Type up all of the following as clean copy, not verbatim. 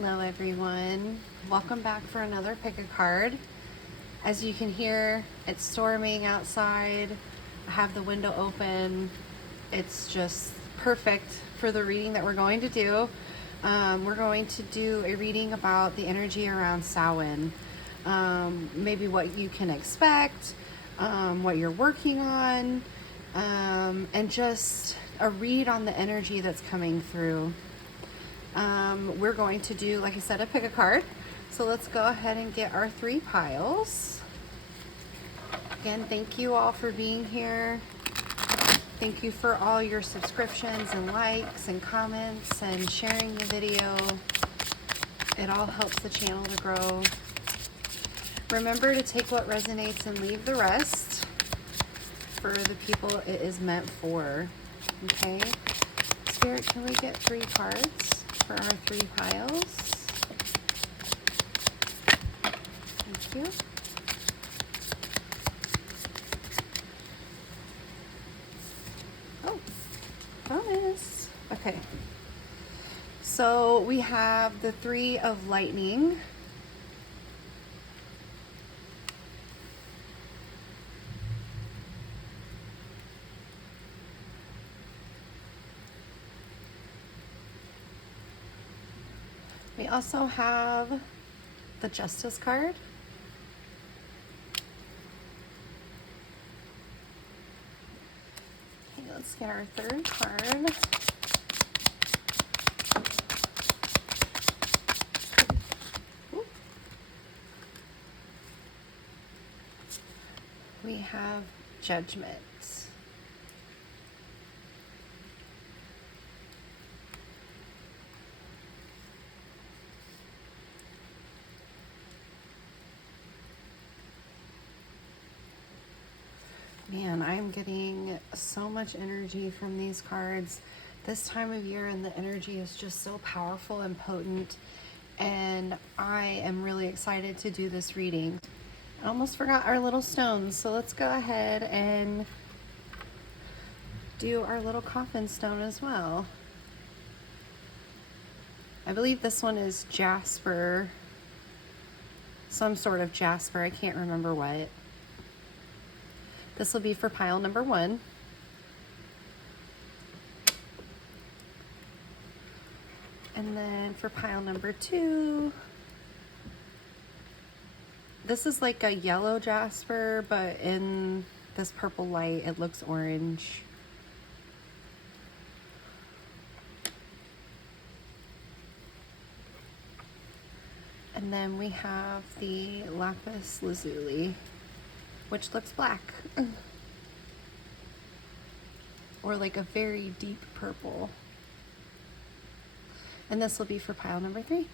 Hello everyone, welcome back for another pick a card. As you can hear, it's storming outside. I have the window open. It's just perfect for the reading that we're going to do. We're going to do a reading about the energy around Samhain. Maybe what you can expect, what you're working on, and just a read on the energy that's coming through. We're going to do, like I said, a pick a card. So let's go ahead and get our 3 piles. Again, thank you all for being here. Thank you for all your subscriptions and likes and comments and sharing the video. It all helps the channel to grow. Remember to take what resonates and leave the rest for the people it is meant for. Okay? Spirit, can we get 3 cards for our 3 piles? Thank you. Oh, bonus. Okay. So we have the 3 of lightning. We also have the Justice card. Okay, let's get our 3rd card. Ooh. We have Judgment. Man, I'm getting so much energy from these cards this time of year, and the energy is just so powerful and potent, and I am really excited to do this reading. I almost forgot our little stones, so let's go ahead and do our little coffin stone as well. I believe this one is jasper, some sort of jasper, I can't remember what. This will be for pile number 1. And then for pile number 2, this is like a yellow jasper, but in this purple light, it looks orange. And then we have the lapis lazuli, which looks black. Or like a very deep purple. And this will be for pile number 3.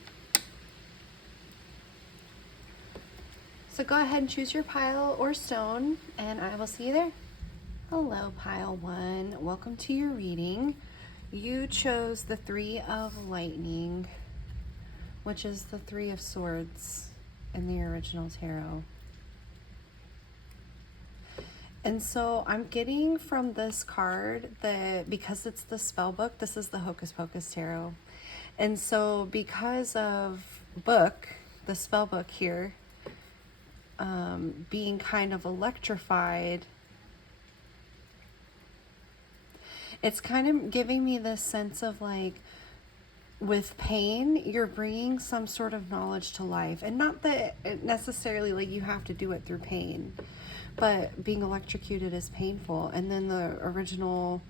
So go ahead and choose your pile or stone, and I will see you there. Hello, pile 1. Welcome to your reading. You chose the 3 of lightning, which is the 3 of swords in the original tarot. And so I'm getting from this card that because it's the spell book, this is the Hocus Pocus Tarot. And so because of book, the spell book here, being kind of electrified, it's kind of giving me this sense of like, with pain, you're bringing some sort of knowledge to life. And not that it necessarily like you have to do it through pain, but being electrocuted is painful. And then the original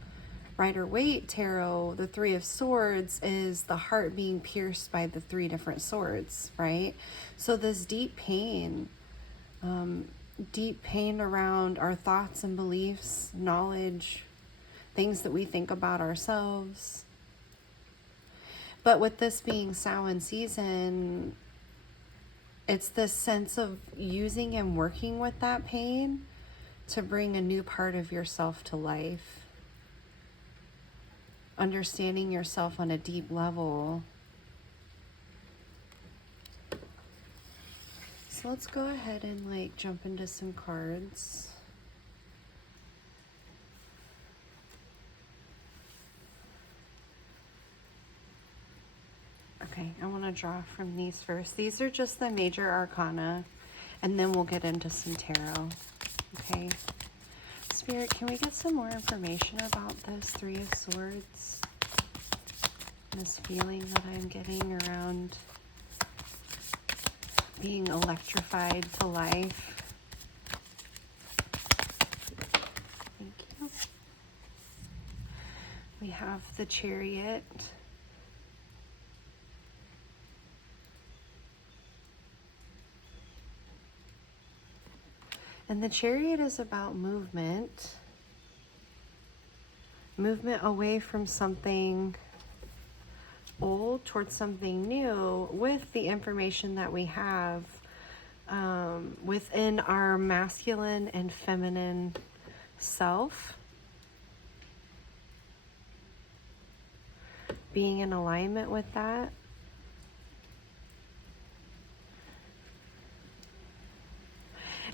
Rider-Waite tarot, the 3 of swords, is the heart being pierced by the 3 different swords, right? So this deep pain around our thoughts and beliefs, knowledge, things that we think about ourselves. But with this being Samhain season, it's this sense of using and working with that pain to bring a new part of yourself to life. Understanding yourself on a deep level. So let's go ahead and like jump into some cards. Okay. Okay, I want to draw from these first. These are just the major arcana, and then we'll get into some tarot. Okay. Spirit, can we get some more information about this Three of Swords? This feeling that I'm getting around being electrified to life. Thank you. We have the Chariot. And the Chariot is about movement. Movement away from something old towards something new with the information that we have within our masculine and feminine self. Being in alignment with that.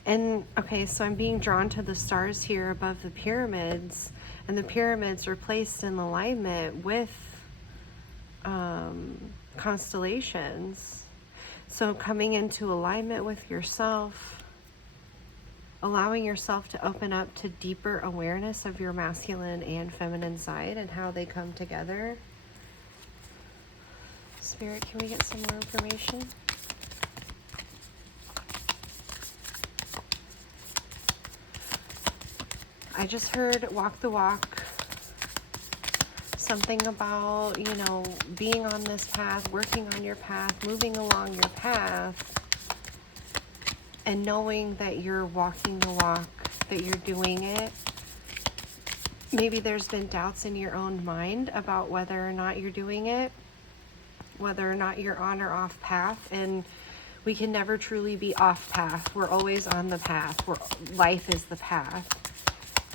And okay, so I'm being drawn to the stars here above the pyramids, and the pyramids are placed in alignment with constellations. So coming into alignment with yourself, allowing yourself to open up to deeper awareness of your masculine and feminine side and how they come together. Spirit, can we get some more information? I just heard walk the walk. Something about, you know, being on this path, working on your path, moving along your path, and knowing that you're walking the walk, that you're doing it. Maybe there's been doubts in your own mind about whether or not you're doing it, whether or not you're on or off path, and we can never truly be off path. We're always on the path. Life is the path.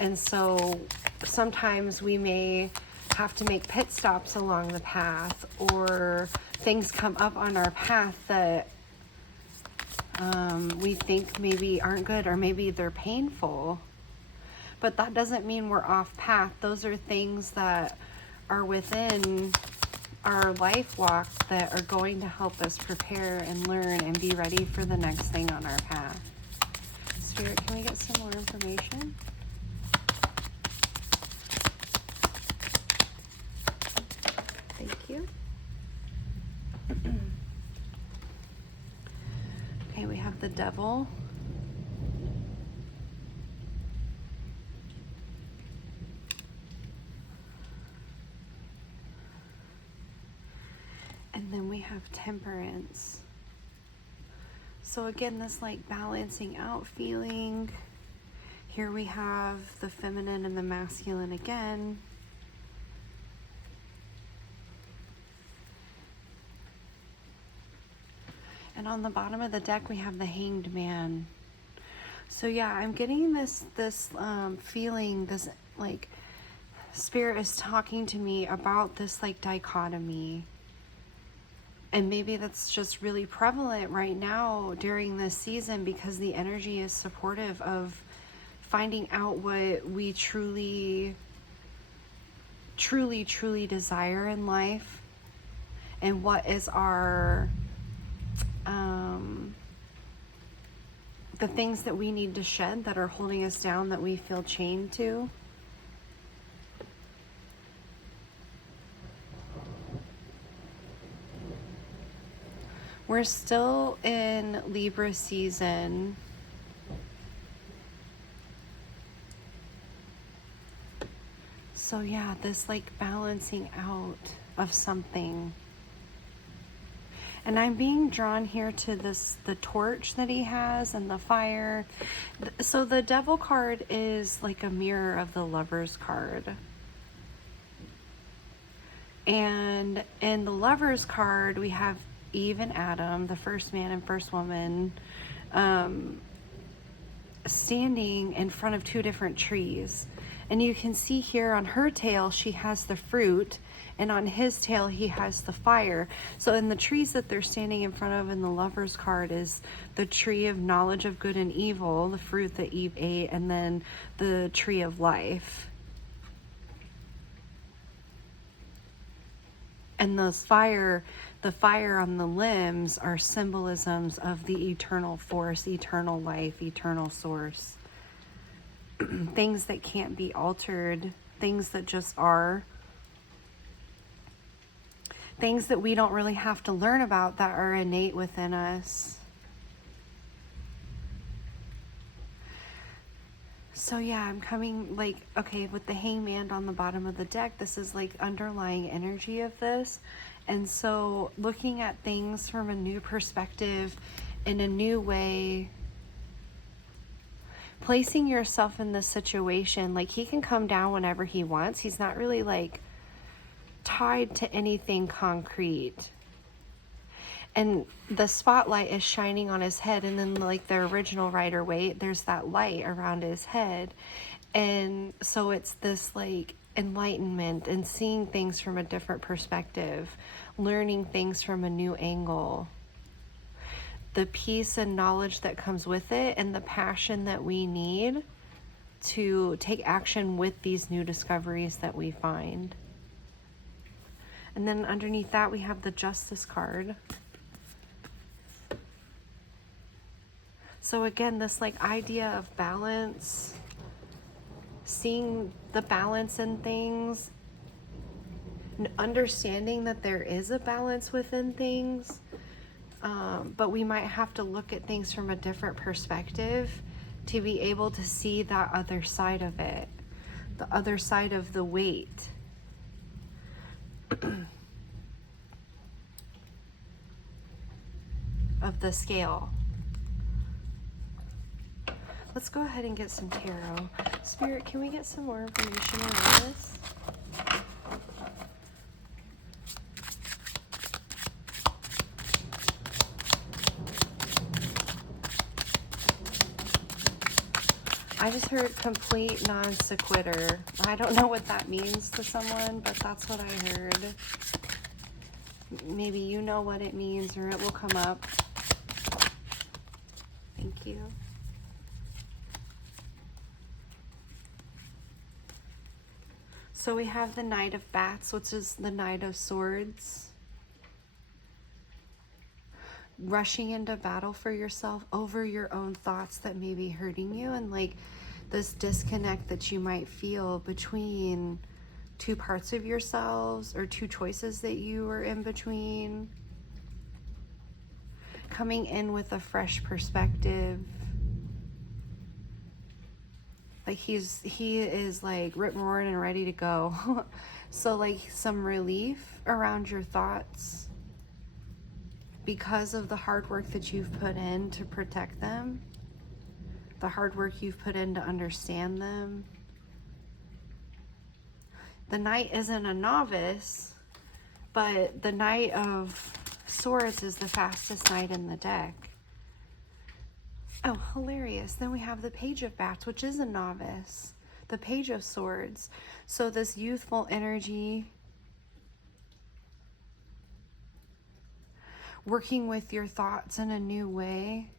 And so sometimes we may have to make pit stops along the path, or things come up on our path that we think maybe aren't good, or maybe they're painful. But that doesn't mean we're off path. Those are things that are within our life walk that are going to help us prepare and learn and be ready for the next thing on our path. Spirit, can we get some more information? Thank you. Okay, we have the Devil. And then we have Temperance. So again, this like balancing out feeling. Here we have the feminine and the masculine again. And on the bottom of the deck, we have the Hanged Man. So yeah, I'm getting this feeling, this like Spirit is talking to me about this like dichotomy. And maybe that's just really prevalent right now during this season, because the energy is supportive of finding out what we truly desire in life, and what is our the things that we need to shed that are holding us down, that we feel chained to. We're still in Libra season. So yeah, this like balancing out of something. And I'm being drawn here to the torch that he has and the fire. So the Devil card is like a mirror of the Lover's card. And in the Lover's card, we have Eve and Adam, the first man and first woman, standing in front of two different trees. And you can see here on her tail, she has the fruit, and on his tail, he has the fire. So in the trees that they're standing in front of in the Lover's card is the tree of knowledge of good and evil, the fruit that Eve ate, and then the tree of life. And the fire on the limbs are symbolisms of the eternal force, eternal life, eternal source. Things that can't be altered, things that just are. Things that we don't really have to learn about, that are innate within us. So yeah, I'm coming, like, okay, with the hangman on the bottom of the deck, this is like underlying energy of this. And so looking at things from a new perspective, in a new way, placing yourself in this situation, like he can come down whenever he wants. He's not really like tied to anything concrete. And the spotlight is shining on his head, and then like the original Rider-Waite, there's that light around his head. And so it's this like enlightenment and seeing things from a different perspective, learning things from a new angle. The peace and knowledge that comes with it, and the passion that we need to take action with these new discoveries that we find. And then underneath that, we have the Justice card. So again, this like idea of balance, seeing the balance in things, understanding that there is a balance within things, but we might have to look at things from a different perspective to be able to see that other side of it, the other side of the weight. Of the scale. Let's go ahead and get some tarot. Spirit, can we get some more information on this? I just heard complete non sequitur. I don't know what that means to someone, but that's what I heard. Maybe you know what it means, or it will come up. Thank you. So we have the Knight of Bats, which is the Knight of Swords. Rushing into battle for yourself over your own thoughts that may be hurting you, and like this disconnect that you might feel between two parts of yourselves, or two choices that you are in between. Coming in with a fresh perspective. Like he is like rip roaring and ready to go. So like some relief around your thoughts because of the hard work that you've put in to protect them, the hard work you've put in to understand them. The Knight isn't a novice, but the Knight of Swords is the fastest knight in the deck. Oh, hilarious. Then we have the Page of Bats, which is a novice. The Page of Swords. So this youthful energy, working with your thoughts in a new way,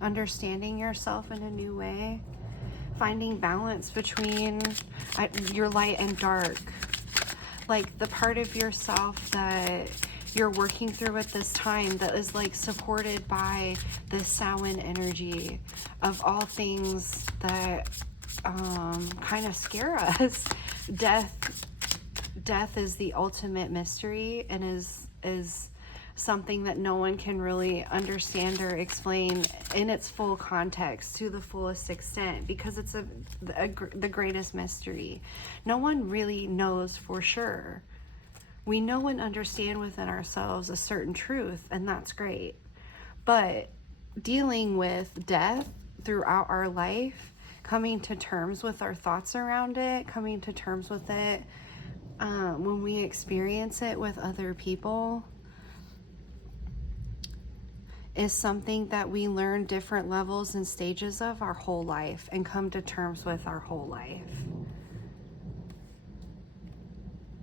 understanding yourself in a new way, finding balance between your light and dark. Like the part of yourself that you're working through at this time that is like supported by the Samhain energy of all things that kind of scare us. Death is the ultimate mystery, and is something that no one can really understand or explain in its full context to the fullest extent, because it's the greatest mystery. No one really knows for sure. We know and understand within ourselves a certain truth, and that's great. But dealing with death throughout our life, coming to terms with our thoughts around it, coming to terms with it when we experience it with other people, is something that we learn different levels and stages of our whole life and come to terms with our whole life.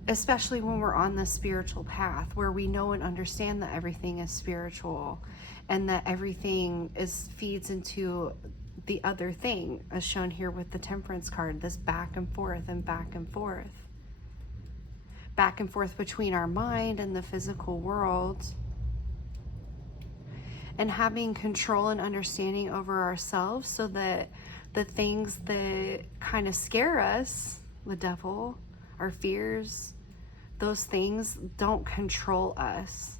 Especially when we're on the spiritual path, where we know and understand that everything is spiritual and that everything feeds into the other thing, as shown here with the Temperance card, this back and forth and back and forth. back and forth between our mind and the physical world, and having control and understanding over ourselves so that the things that kind of scare us, the devil, our fears, those things don't control us.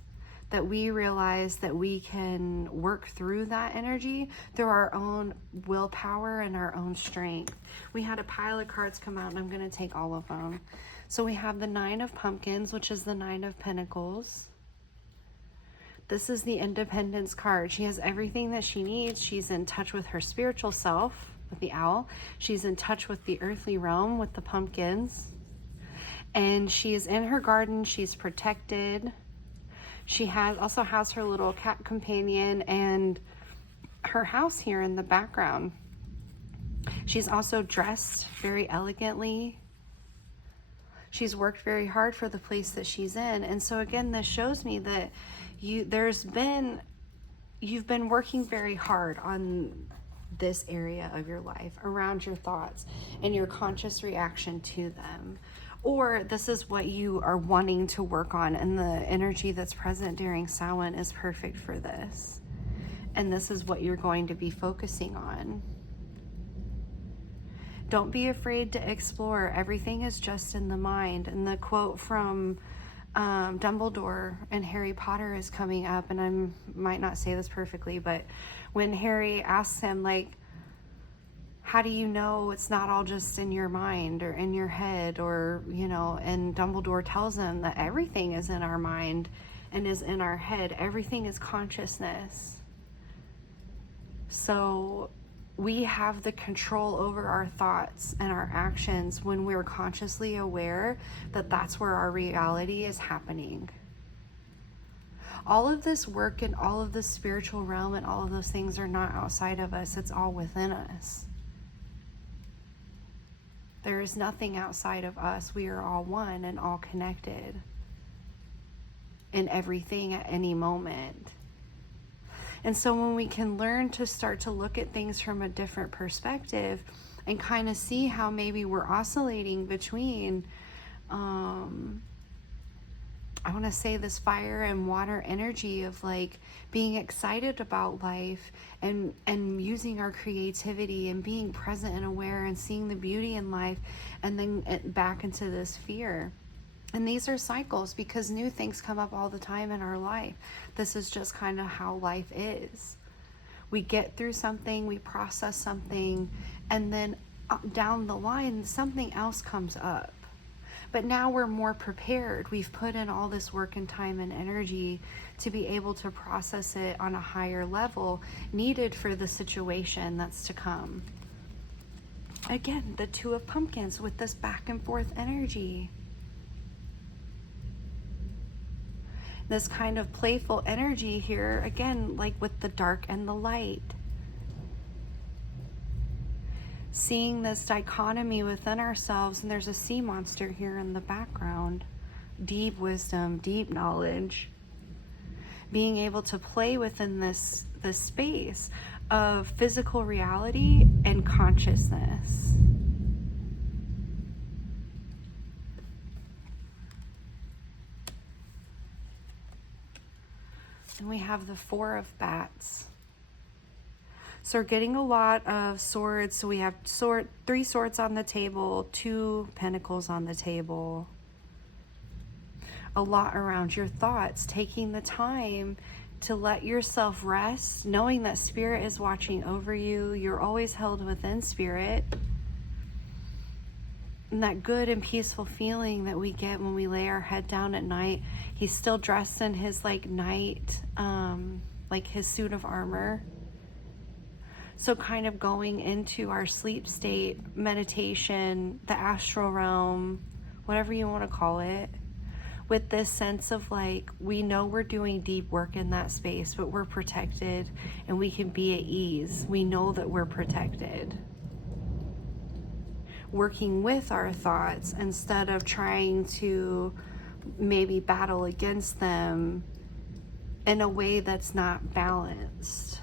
That we realize that we can work through that energy through our own willpower and our own strength. We had a pile of cards come out, and I'm going to take all of them. So we have the Nine of Pumpkins, which is the Nine of Pentacles. This is the Independence card. She has everything that she needs. She's in touch with her spiritual self with the owl. She's in touch with the earthly realm with the pumpkins. And she is in her garden. She's protected. She also has her little cat companion and her house here in the background. She's also dressed very elegantly. She's worked very hard for the place that she's in. And so again, this shows me that you've been working very hard on this area of your life around your thoughts and your conscious reaction to them. Or this is what you are wanting to work on, and the energy that's present during Samhain is perfect for this. And this is what you're going to be focusing on. Don't be afraid to explore. Everything is just in the mind. And the quote from Dumbledore and Harry Potter is coming up, and I might not say this perfectly, but when Harry asks him, like, how do you know it's not all just in your mind or in your head, or, you know, and Dumbledore tells him that everything is in our mind and is in our head. Everything is consciousness. So we have the control over our thoughts and our actions when we're consciously aware that that's where our reality is happening. All of this work and all of the spiritual realm and all of those things are not outside of us. It's all within us. There is nothing outside of us. We are all one and all connected in everything at any moment. And so when we can learn to start to look at things from a different perspective and kind of see how maybe we're oscillating between, I want to say this fire and water energy of like being excited about life and using our creativity and being present and aware and seeing the beauty in life, and then back into this fear. And these are cycles because new things come up all the time in our life. This is just kind of how life is. We get through something, we process something, and then down the line, something else comes up. But now we're more prepared. We've put in all this work and time and energy to be able to process it on a higher level needed for the situation that's to come. Again, the Two of Pumpkins with this back and forth energy. This kind of playful energy here, again, like with the dark and the light. Seeing this dichotomy within ourselves, and there's a sea monster here in the background. Deep wisdom, deep knowledge. Being able to play within this space of physical reality and consciousness. And we have the Four of Bats. So we're getting a lot of swords. So we have three swords on the table, 2 pentacles on the table. A lot around your thoughts, taking the time to let yourself rest, knowing that spirit is watching over you. You're always held within spirit. And that good and peaceful feeling that we get when we lay our head down at night. He's still dressed in his like night, like his suit of armor. So kind of going into our sleep state, meditation, the astral realm, whatever you want to call it, with this sense of like, we know we're doing deep work in that space, but we're protected and we can be at ease. We know that we're protected. Working with our thoughts instead of trying to maybe battle against them in a way that's not balanced.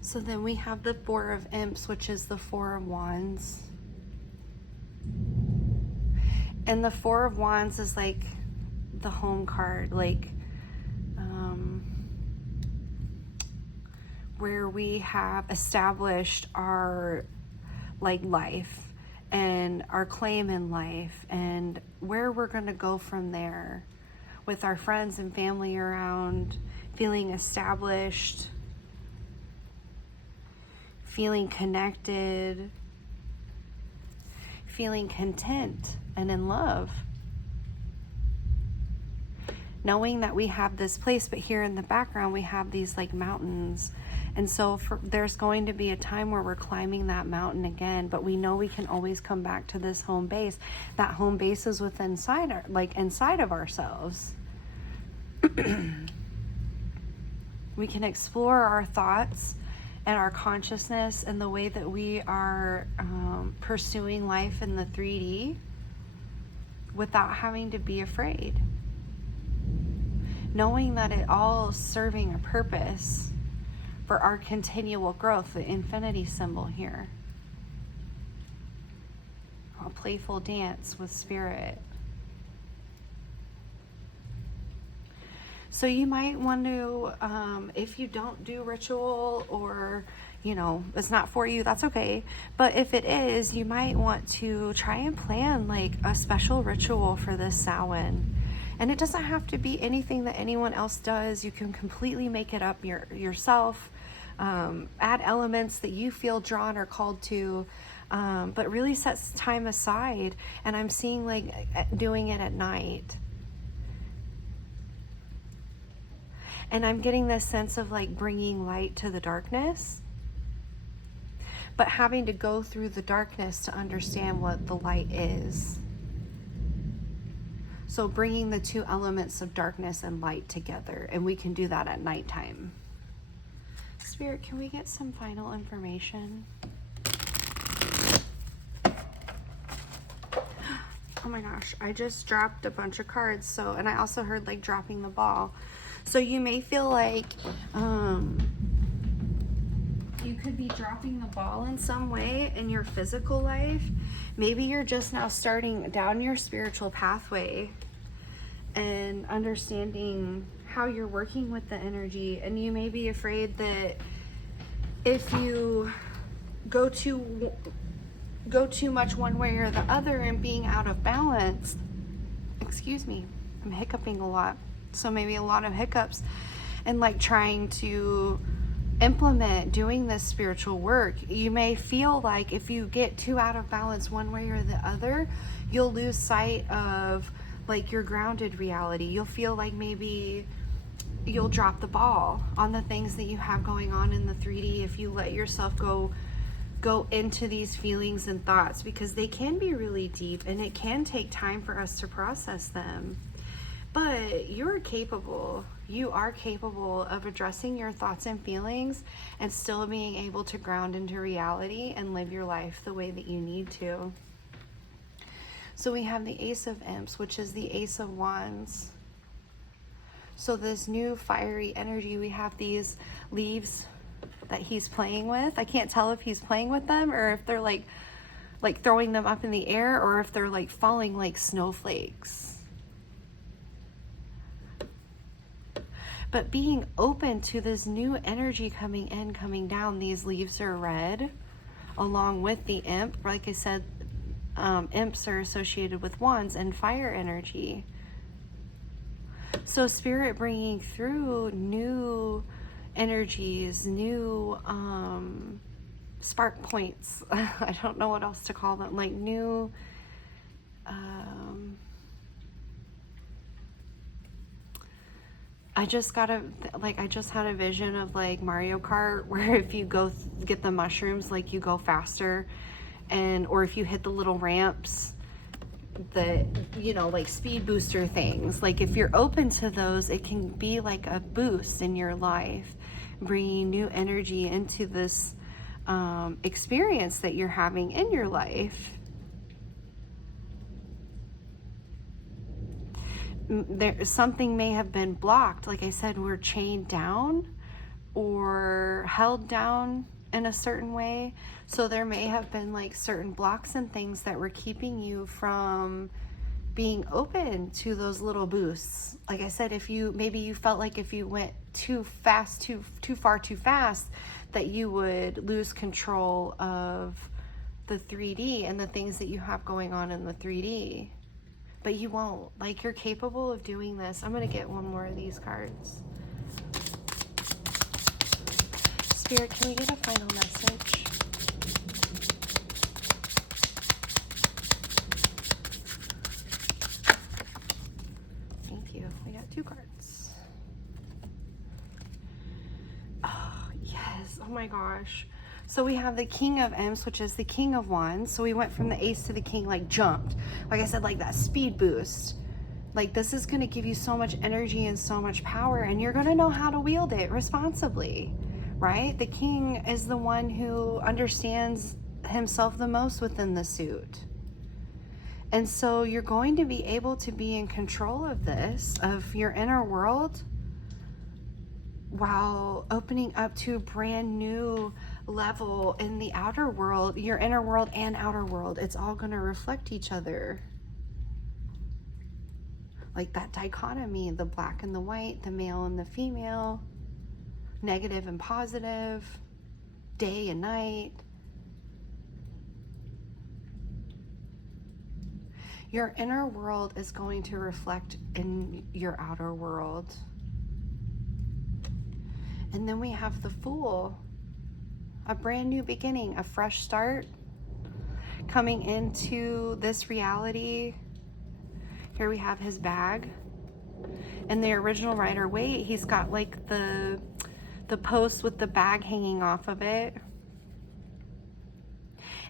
So then we have the Four of Imps, which is the Four of Wands. And the Four of Wands is like the home card, like where we have established our like life and our claim in life and where we're going to go from there with our friends and family around, feeling established, feeling connected, feeling content and in love. Knowing that we have this place, but here in the background we have these like mountains. And so there's going to be a time where we're climbing that mountain again, but we know we can always come back to this home base. That home base is within inside of ourselves. We can explore our thoughts and our consciousness and the way that we are pursuing life in the 3D without having to be afraid. Knowing that it all is serving a purpose for our continual growth, the infinity symbol here. A playful dance with spirit. So you might want to, if you don't do ritual or, you know, it's not for you, that's okay. But if it is, you might want to try and plan like a special ritual for this Samhain. And it doesn't have to be anything that anyone else does. You can completely make it up yourself. Add elements that you feel drawn or called to, but really set time aside. And I'm seeing like doing it at night. And I'm getting this sense of like bringing light to the darkness, but having to go through the darkness to understand what the light is. So bringing the two elements of darkness and light together, and we can do that at nighttime. Spirit, can we get some final information? Oh my gosh, I just dropped a bunch of cards. And I also heard like dropping the ball. So you may feel like you could be dropping the ball in some way in your physical life. Maybe you're just now starting down your spiritual pathway and understanding how you're working with the energy. And you may be afraid that if you go too much one way or the other and being out of balance, excuse me, I'm hiccuping a lot. So maybe a lot of hiccups and like trying to implement doing this spiritual work. You may feel like if you get too out of balance one way or the other, you'll lose sight of like your grounded reality. You'll feel like maybe you'll drop the ball on the things that you have going on in the 3D if you let yourself go into these feelings and thoughts, because they can be really deep and it can take time for us to process them. But you are capable of addressing your thoughts and feelings and still being able to ground into reality and live your life the way that you need to. So we have the Ace of Imps, which is the Ace of Wands. So this new fiery energy, we have these leaves that he's playing with. I can't tell if he's playing with them or if they're like throwing them up in the air or if they're like falling like snowflakes. But being open to this new energy coming in, coming down. These leaves are red along with the imp. Like I said, imps are associated with wands and fire energy. So spirit bringing through new energies, new spark points. I don't know what else to call them. Like new I just had a vision of like Mario Kart, where if you go get the mushrooms, like you go faster, or if you hit the little ramps, like speed booster things. Like if you're open to those, it can be like a boost in your life, bringing new energy into this experience that you're having in your life. Something may have been blocked. Like I said, we're chained down or held down in a certain way. So there may have been like certain blocks and things that were keeping you from being open to those little boosts. Like I said, if you maybe you felt like if you went too fast, too far too fast, that you would lose control of the 3D and the things that you have going on in the 3D. But you won't. Like, you're capable of doing this. I'm going to get one more of these cards. Spirit, can we get a final message? Thank you. We got 2 cards. Oh, yes. Oh my gosh. So we have the King of Imps, which is the King of Wands. So we went from the Ace to the King, like jumped. Like I said, like that speed boost. Like, this is going to give you so much energy and so much power, and you're going to know how to wield it responsibly, right? The King is the one who understands himself the most within the suit. And so you're going to be able to be in control of this, of your inner world, while opening up to a brand new level in the outer world, your inner world and outer world. It's all going to reflect each other. Like that dichotomy, the black and the white, the male and the female, negative and positive, day and night. Your inner world is going to reflect in your outer world. And then we have the Fool, a brand new beginning, a fresh start, coming into this reality. Here we have his bag. And the original Rider-Waite, he's got like the post with the bag hanging off of it.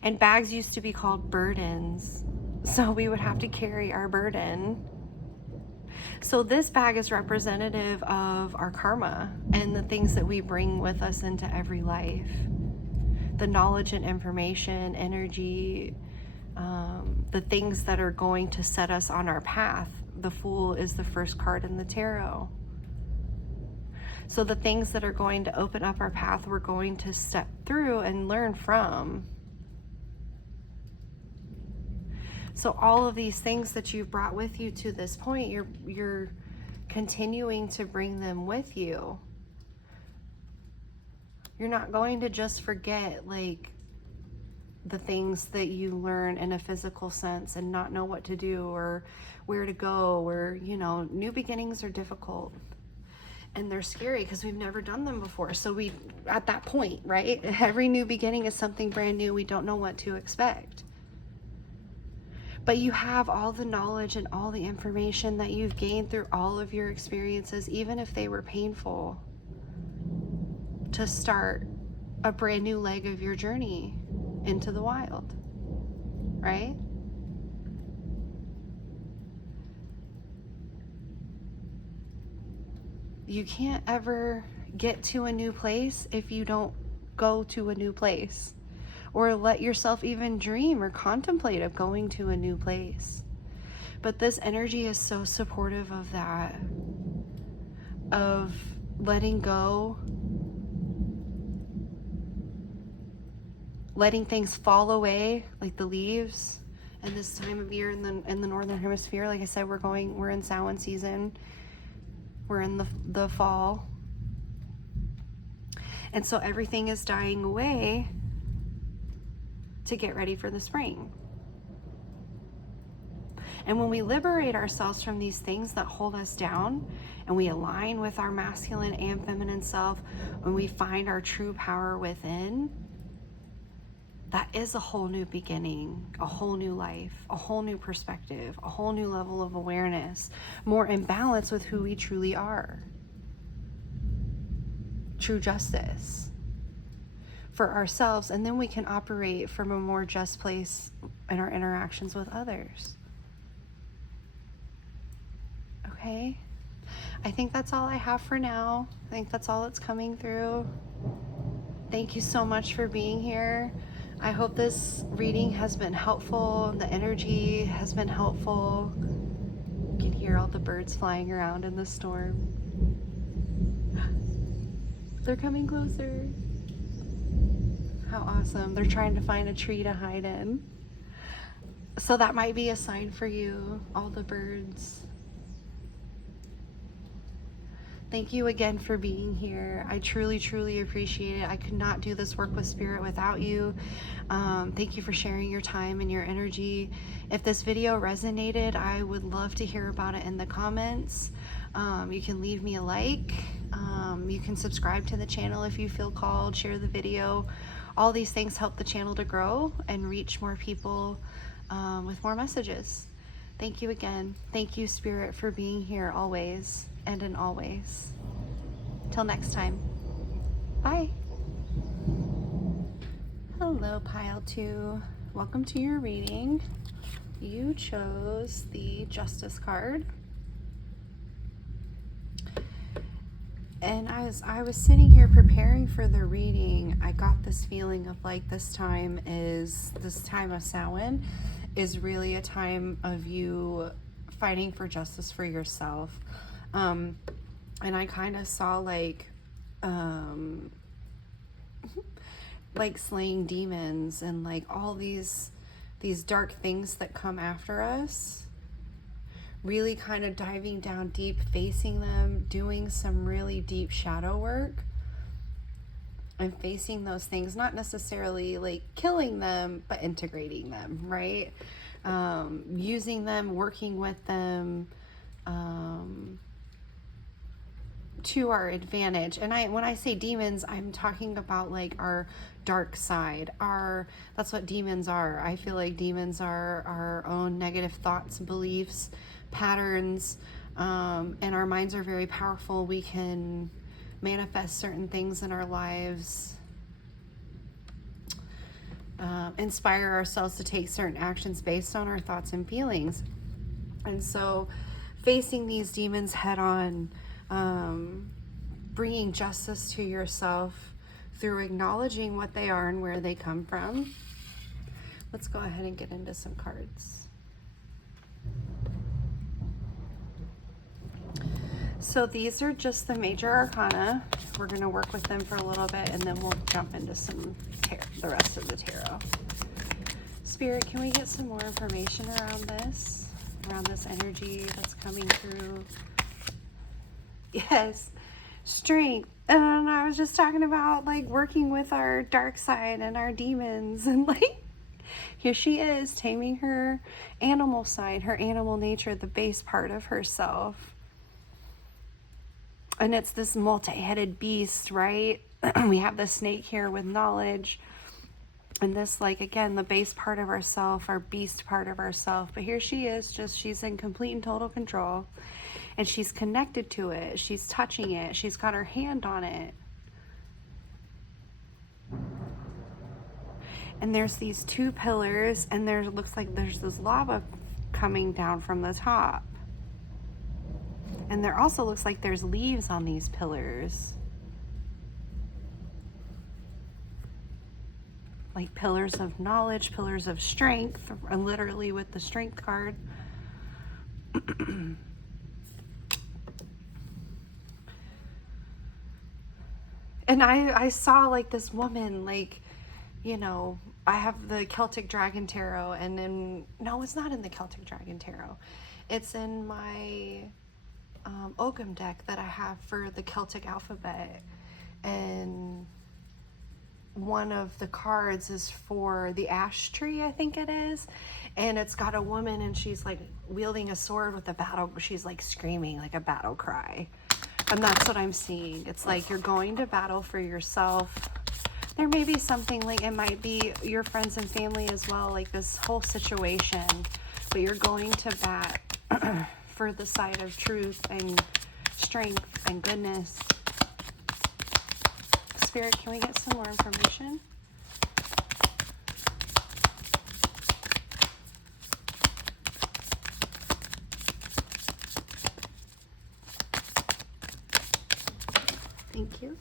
And bags used to be called burdens. So we would have to carry our burden. So this bag is representative of our karma and the things that we bring with us into every life. The knowledge and information, energy, the things that are going to set us on our path. The Fool is the first card in the tarot. So the things that are going to open up our path, we're going to step through and learn from. So all of these things that you've brought with you to this point, you're continuing to bring them with you. You're not going to just forget like the things that you learn in a physical sense and not know what to do or where to go, or, you know, new beginnings are difficult and they're scary because we've never done them before. So we, at that point, right? Every new beginning is something brand new. We don't know what to expect. But you have all the knowledge and all the information that you've gained through all of your experiences, even if they were painful, to start a brand new leg of your journey into the wild, right? You can't ever get to a new place if you don't go to a new place, or let yourself even dream or contemplate of going to a new place. But this energy is so supportive of that, of letting go, letting things fall away like the leaves. And this time of year in the northern hemisphere, like I said, we're in Samhain season. We're in the fall. And so everything is dying away to get ready for the spring. And when we liberate ourselves from these things that hold us down, and we align with our masculine and feminine self, when we find our true power within, that is a whole new beginning, a whole new life, a whole new perspective, a whole new level of awareness, more in balance with who we truly are. True justice for ourselves, and then we can operate from a more just place in our interactions with others. Okay? I think that's all I have for now. I think that's all that's coming through. Thank you so much for being here. I hope this reading has been helpful. The energy has been helpful. You can hear all the birds flying around in the storm. They're coming closer. How awesome. They're trying to find a tree to hide in. So that might be a sign for you, all the birds. Thank you again for being here. I truly, truly appreciate it. I could not do this work with Spirit without you. Thank you for sharing your time and your energy. If this video resonated, I would love to hear about it in the comments. You can leave me a like. You can subscribe to the channel if you feel called. Share the video. All these things help the channel to grow and reach more people with more messages. Thank you again. Thank you, Spirit, for being here always and in always. Till next time. Bye. Hello, Pile 2. Welcome to your reading. You chose the Justice card. And as I was sitting here preparing for the reading, I got this feeling of like this time of Samhain is really a time of you fighting for justice for yourself. And I kind of saw like slaying demons and like all these dark things that come after us. Really kind of diving down deep, facing them, doing some really deep shadow work and facing those things, not necessarily like killing them, but integrating them, right? Using them, working with them to our advantage. And when I say demons, I'm talking about like our dark side. That's what demons are. I feel like demons are our own negative thoughts, beliefs, patterns, and our minds are very powerful. We can manifest certain things in our lives, inspire ourselves to take certain actions based on our thoughts and feelings. And so facing these demons head on, bringing justice to yourself through acknowledging what they are and where they come from. Let's go ahead and get into some cards. So these are just the major arcana. We're going to work with them for a little bit and then we'll jump into the rest of the tarot. Spirit, can we get some more information around this energy that's coming through? Yes, strength. And I was just talking about like working with our dark side and our demons, and like here she is taming her animal side, her animal nature, the base part of herself. And it's this multi-headed beast, right? We have the snake here with knowledge. And this, like, again, the base part of ourself, our beast part of ourself. But here she is, she's in complete and total control. And she's connected to it. She's touching it. She's got her hand on it. And there's these two pillars, and looks like there's this lava coming down from the top. And there also looks like there's leaves on these pillars. Like pillars of knowledge, pillars of strength, literally with the strength card. And I saw like this woman, like, you know, I have the Celtic Dragon Tarot, and then, no, it's not in the Celtic Dragon Tarot. It's in my Ogham deck that I have for the Celtic alphabet. And one of the cards is for the ash tree, I think it is. And it's got a woman and she's like wielding a sword with a battle. She's like screaming like a battle cry. And that's what I'm seeing. It's like you're going to battle for yourself. There may be something like, it might be your friends and family as well, like this whole situation, but you're going to bat for the side of truth and strength and goodness. Spirit, can we get some more information? Thank you.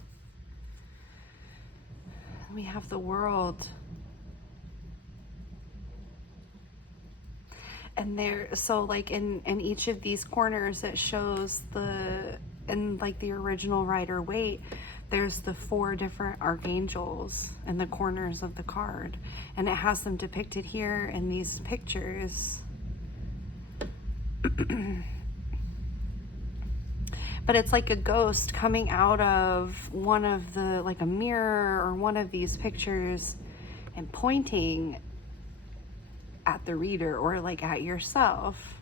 We have the world. And there, so like in each of these corners, it shows in like the original Rider-Waite, there's the 4 different archangels in the corners of the card, and it has them depicted here in these pictures. But it's like a ghost coming out of one of the, like a mirror or one of these pictures, and pointing at the reader or like at yourself.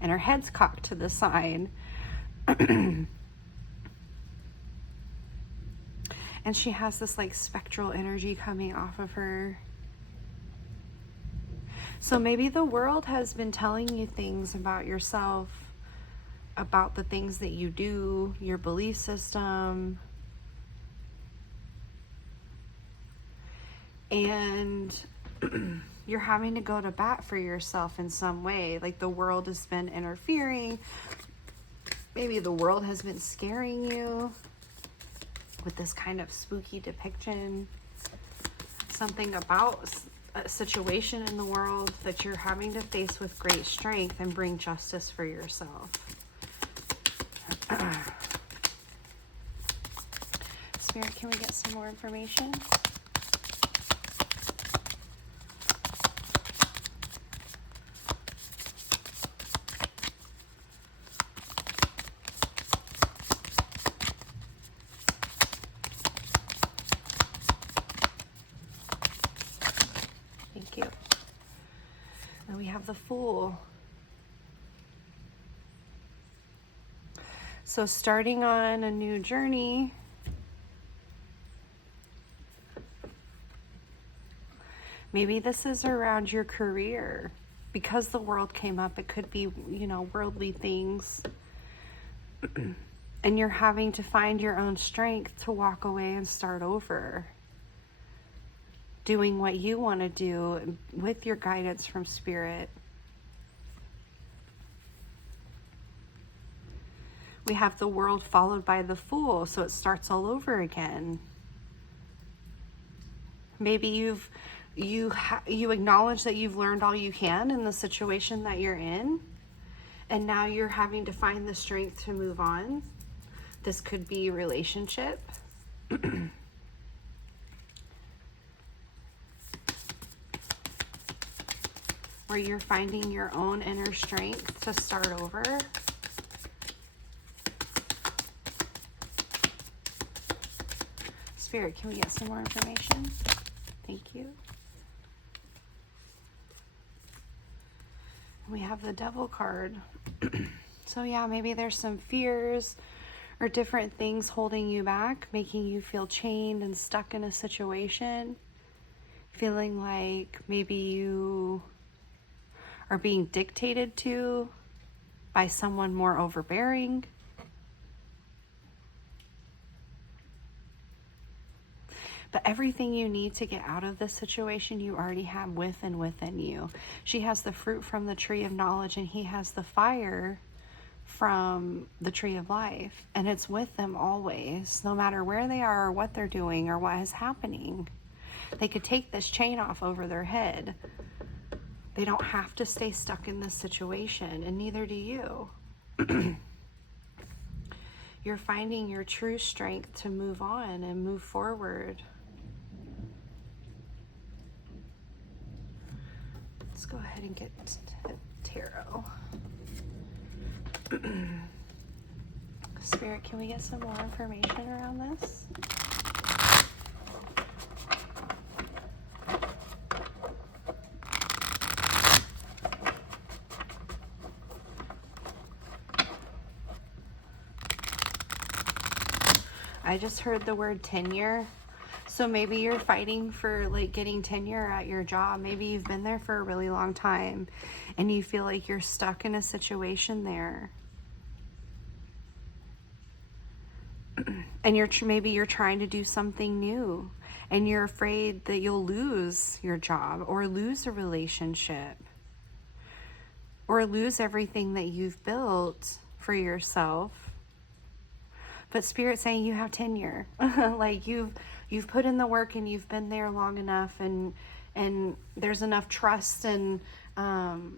And her head's cocked to the side. And she has this like spectral energy coming off of her. So maybe the world has been telling you things about yourself, about the things that you do, your belief system. And you're having to go to bat for yourself in some way. Like the world has been interfering. Maybe the world has been scaring you with this kind of spooky depiction. Something about a situation in the world that you're having to face with great strength and bring justice for yourself. Spirit, can we get some more information? Thank you. And we have the Fool. So starting on a new journey, maybe this is around your career. Because the world came up, it could be, worldly things. And you're having to find your own strength to walk away and start over. Doing what you want to do with your guidance from Spirit. We have the World followed by the Fool, so it starts all over again. Maybe you acknowledge that you've learned all you can in the situation that you're in, and now you're having to find the strength to move on. This could be relationship. Where you're finding your own inner strength to start over. Spirit, can we get some more information? Thank you. We have the Devil card. So yeah, maybe there's some fears or different things holding you back, making you feel chained and stuck in a situation. Feeling like maybe you are being dictated to by someone more overbearing. But everything you need to get out of this situation, you already have within you. She has the fruit from the tree of knowledge, and he has the fire from the tree of life. And it's with them always, no matter where they are or what they're doing or what is happening. They could take this chain off over their head. They don't have to stay stuck in this situation, and neither do you. You're finding your true strength to move on and move forward. Let's go ahead and get to tarot. Spirit, can we get some more information around this? I just heard the word tenure. So maybe you're fighting for like getting tenure at your job. Maybe you've been there for a really long time and you feel like you're stuck in a situation there. And maybe you're trying to do something new and you're afraid that you'll lose your job or lose a relationship or lose everything that you've built for yourself. But Spirit's saying you have tenure. Like you've put in the work and you've been there long enough, and there's enough trust and time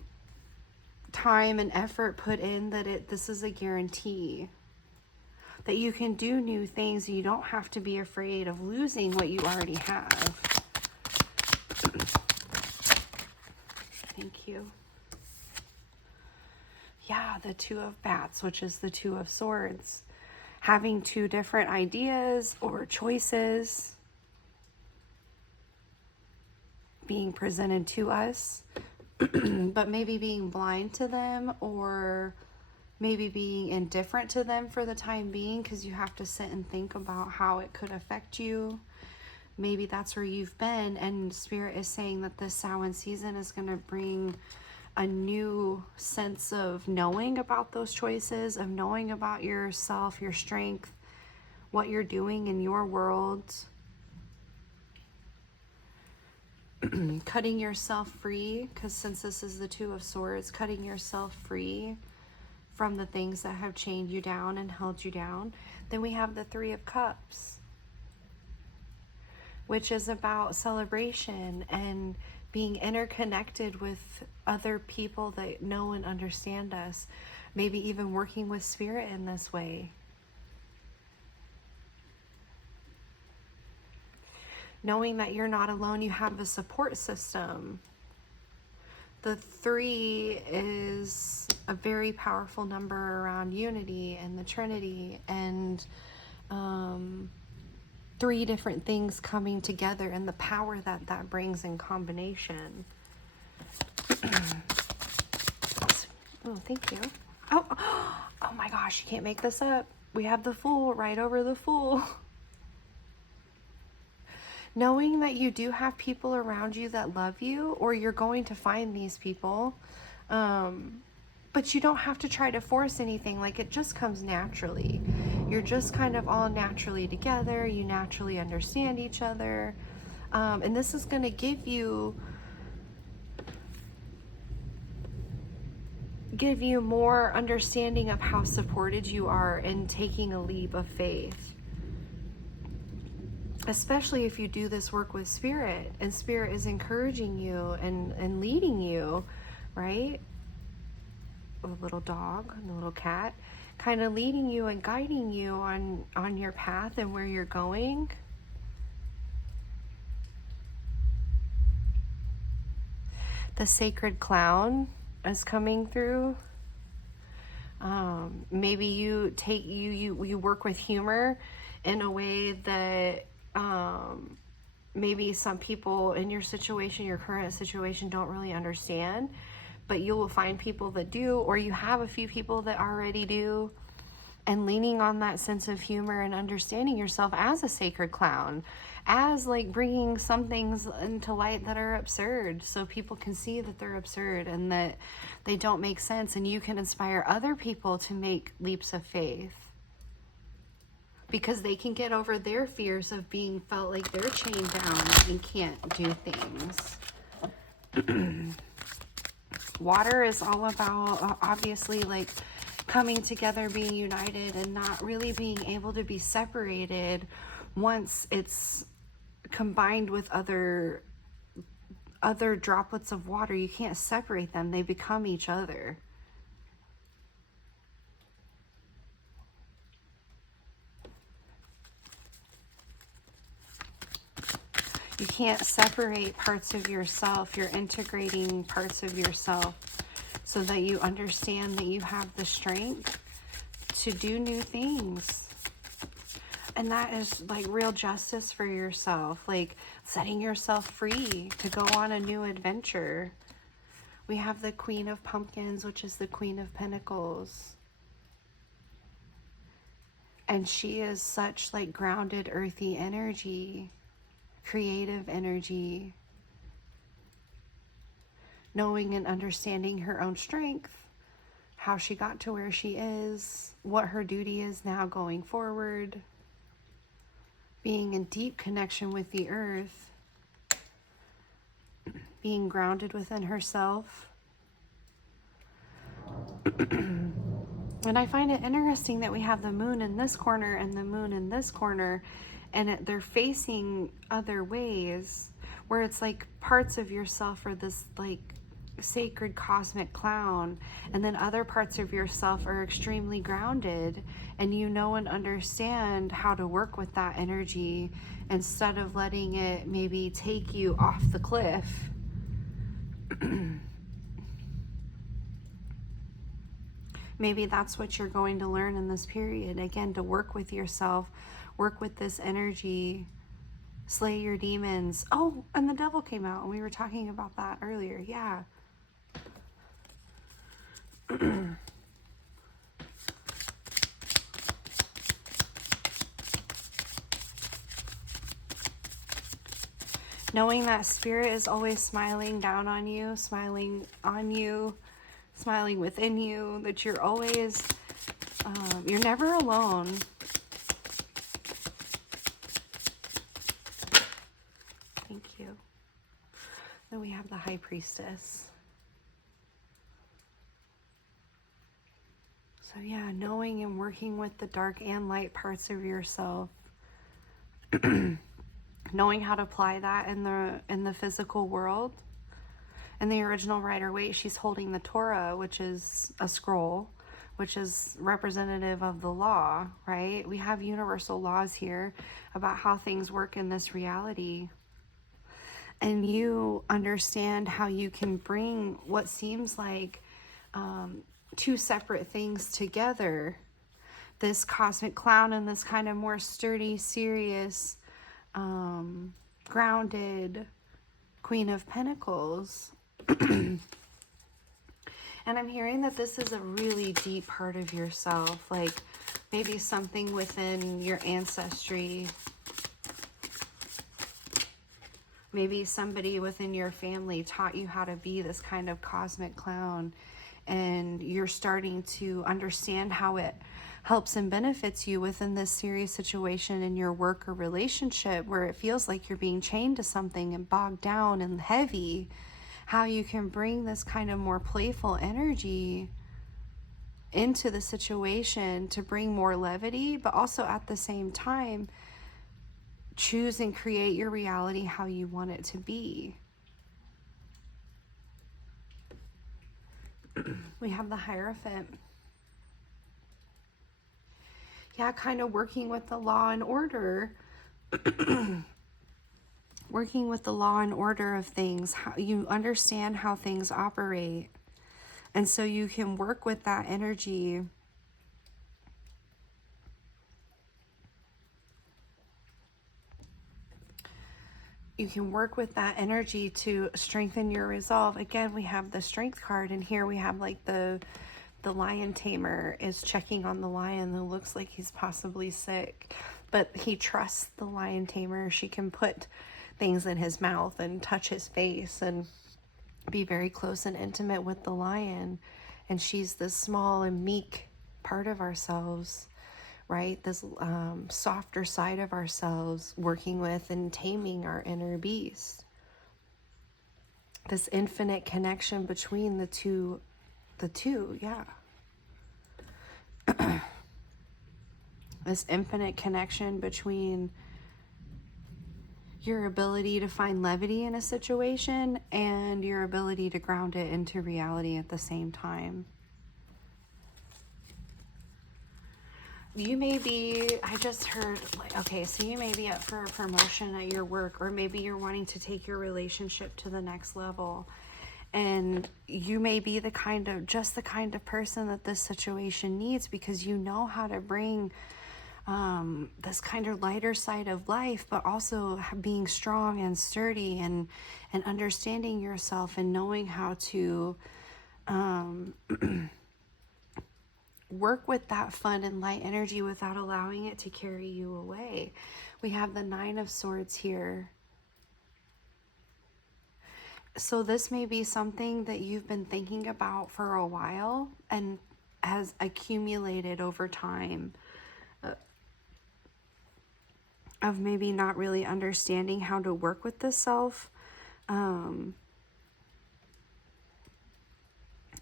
and effort put in that this is a guarantee. that you can do new things. You don't have to be afraid of losing what you already have. Thank you. Yeah, the Two of Bats, which is the Two of Swords. Having two different ideas or choices being presented to us, but maybe being blind to them, or maybe being indifferent to them for the time being, because you have to sit and think about how it could affect you. Maybe that's where you've been, and Spirit is saying that this Samhain season is going to bring a new sense of knowing about those choices, of knowing about yourself, your strength, what you're doing in your world. Cutting yourself free, because since this is the Two of Swords, cutting yourself free from the things that have chained you down and held you down. Then we have the Three of Cups, which is about celebration and being interconnected with other people that know and understand us. Maybe even working with Spirit in this way. Knowing that you're not alone, you have a support system. The 3 is a very powerful number around unity and the Trinity, and 3 different things coming together, and the power that that brings in combination. Oh, thank you. Oh my gosh, you can't make this up. We have the Fool right over the Fool. Knowing that you do have people around you that love you, or you're going to find these people, but you don't have to try to force anything. Like, it just comes naturally. You're just kind of all naturally together. You naturally understand each other. And this is going to give you more understanding of how supported you are in taking a leap of faith. Especially if you do this work with Spirit, and Spirit is encouraging you and leading you, right? The little dog and the little cat, kind of leading you and guiding you on your path and where you're going. The Sacred Clown is coming through. Maybe you work with humor in a way that maybe some people in your situation, your current situation, don't really understand, but you will find people that do, or you have a few people that already do, and leaning on that sense of humor and understanding yourself as a sacred clown, as like bringing some things into light that are absurd, so people can see that they're absurd and that they don't make sense, and you can inspire other people to make leaps of faith, because they can get over their fears of being felt like they're chained down and can't do things. Water is all about, obviously, like coming together, being united, and not really being able to be separated once it's combined with other droplets of water. You can't separate them. They become each other. You can't separate parts of yourself. You're integrating parts of yourself so that you understand that you have the strength to do new things. And that is like real justice for yourself, like setting yourself free to go on a new adventure. We have the Queen of Pumpkins, which is the Queen of Pentacles. And she is such like grounded, earthy energy. Creative energy, knowing and understanding her own strength, how she got to where she is, what her duty is now going forward, being in deep connection with the earth, being grounded within herself. And I find it interesting that we have the moon in this corner and the moon in this corner, and they're facing other ways, where it's like parts of yourself are this like sacred cosmic clown, and then other parts of yourself are extremely grounded, and you know and understand how to work with that energy instead of letting it maybe take you off the cliff. Maybe that's what you're going to learn in this period. Again, to work with yourself, work with this energy, slay your demons. Oh, and the devil came out, and we were talking about that earlier. Yeah. Knowing that spirit is always smiling down on you, smiling on you, smiling within you, that you're always, you're never alone. Thank you. Then we have the High Priestess. So yeah, knowing and working with the dark and light parts of yourself. Knowing how to apply that in the physical world. In the original Rider-Waite, she's holding the Torah, which is a scroll, which is representative of the law, right? We have universal laws here about how things work in this reality. And you understand how you can bring what seems like two separate things together. This cosmic clown and this kind of more sturdy, serious, grounded Queen of Pentacles. And I'm hearing that this is a really deep part of yourself, like maybe something within your ancestry. Maybe somebody within your family taught you how to be this kind of cosmic clown, and you're starting to understand how it helps and benefits you within this serious situation in your work or relationship where it feels like you're being chained to something and bogged down and heavy. How you can bring this kind of more playful energy into the situation to bring more levity, but also at the same time choose and create your reality how you want it to be. We have the Hierophant. Yeah, kind of working with the law and order. Working with the law and order of things. How you understand how things operate. And so you can work with that energy. You can work with that energy to strengthen your resolve. Again, we have the Strength card, and here we have like the lion tamer is checking on the lion who looks like he's possibly sick, but he trusts the lion tamer. She can put things in his mouth and touch his face and be very close and intimate with the lion. And she's this small and meek part of ourselves, right? This softer side of ourselves, working with and taming our inner beast. This infinite connection between the two, yeah. This infinite connection between your ability to find levity in a situation and your ability to ground it into reality at the same time. You may be, I just heard, like, okay, so you may be up for a promotion at your work, or maybe you're wanting to take your relationship to the next level. And you may be the kind of person that this situation needs, because you know how to bring this kind of lighter side of life, but also being strong and sturdy and understanding yourself and knowing how to work with that fun and light energy without allowing it to carry you away. We have the Nine of Swords here. So this may be something that you've been thinking about for a while and has accumulated over time, of maybe not really understanding how to work with the self in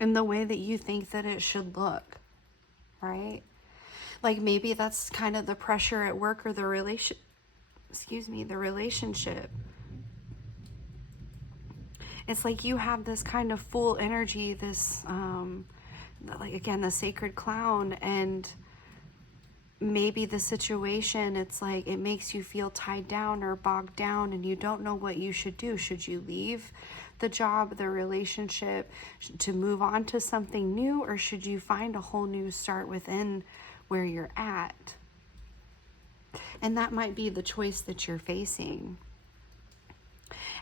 the way that you think that it should look, right? Like maybe that's kind of the pressure at work or the relationship. It's like you have this kind of full energy, this, like again, the sacred clown, and maybe the situation, it's like it makes you feel tied down or bogged down and you don't know what you should do. Should you leave the job, the relationship, to move on to something new, or should you find a whole new start within where you're at? And that might be the choice that you're facing.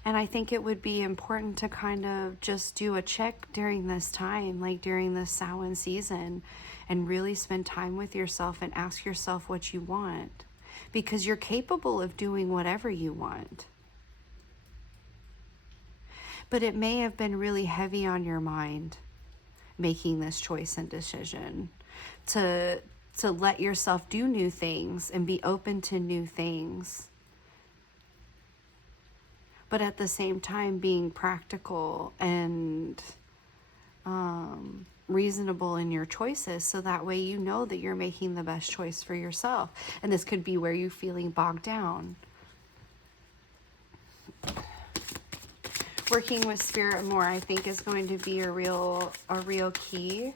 And I think it would be important to kind of just do a check during this time, like during this Samhain season, and really spend time with yourself and ask yourself what you want, because you're capable of doing whatever you want. But it may have been really heavy on your mind making this choice and decision to let yourself do new things and be open to new things, but at the same time being practical and reasonable in your choices, so that way you know that you're making the best choice for yourself. And this could be where you're feeling bogged down. Working with spirit more, I think, is going to be a real key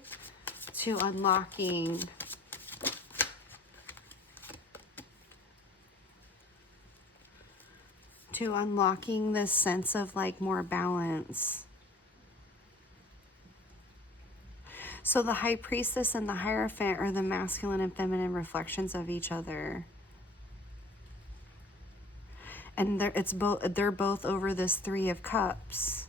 to unlocking this sense of like more balance. So the High Priestess and the Hierophant are the masculine and feminine reflections of each other. And they're both over this Three of Cups.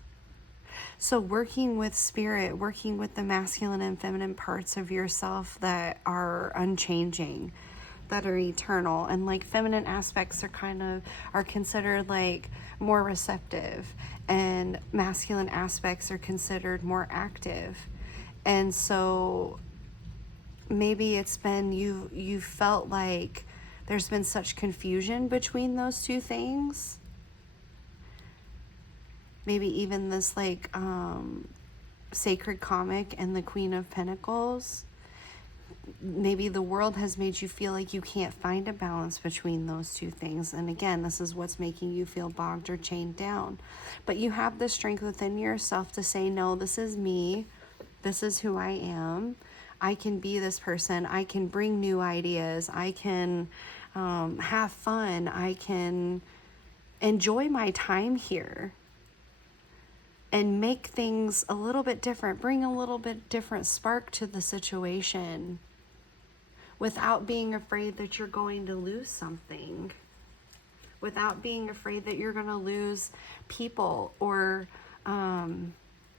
So working with spirit, working with the masculine and feminine parts of yourself that are unchanging, that are eternal, and like feminine aspects are considered like more receptive, and masculine aspects are considered more active. And so maybe it's been you felt like there's been such confusion between those two things. Maybe even this like sacred comic and the Queen of Pentacles. Maybe the world has made you feel like you can't find a balance between those two things. And again, this is what's making you feel bogged or chained down. But you have the strength within yourself to say, no, this is me. This is who I am. I can be this person. I can bring new ideas. I can have fun. I can enjoy my time here and make things a little bit different, bring a little bit different spark to the situation without being afraid that you're going to lose something, without being afraid that you're going to lose people or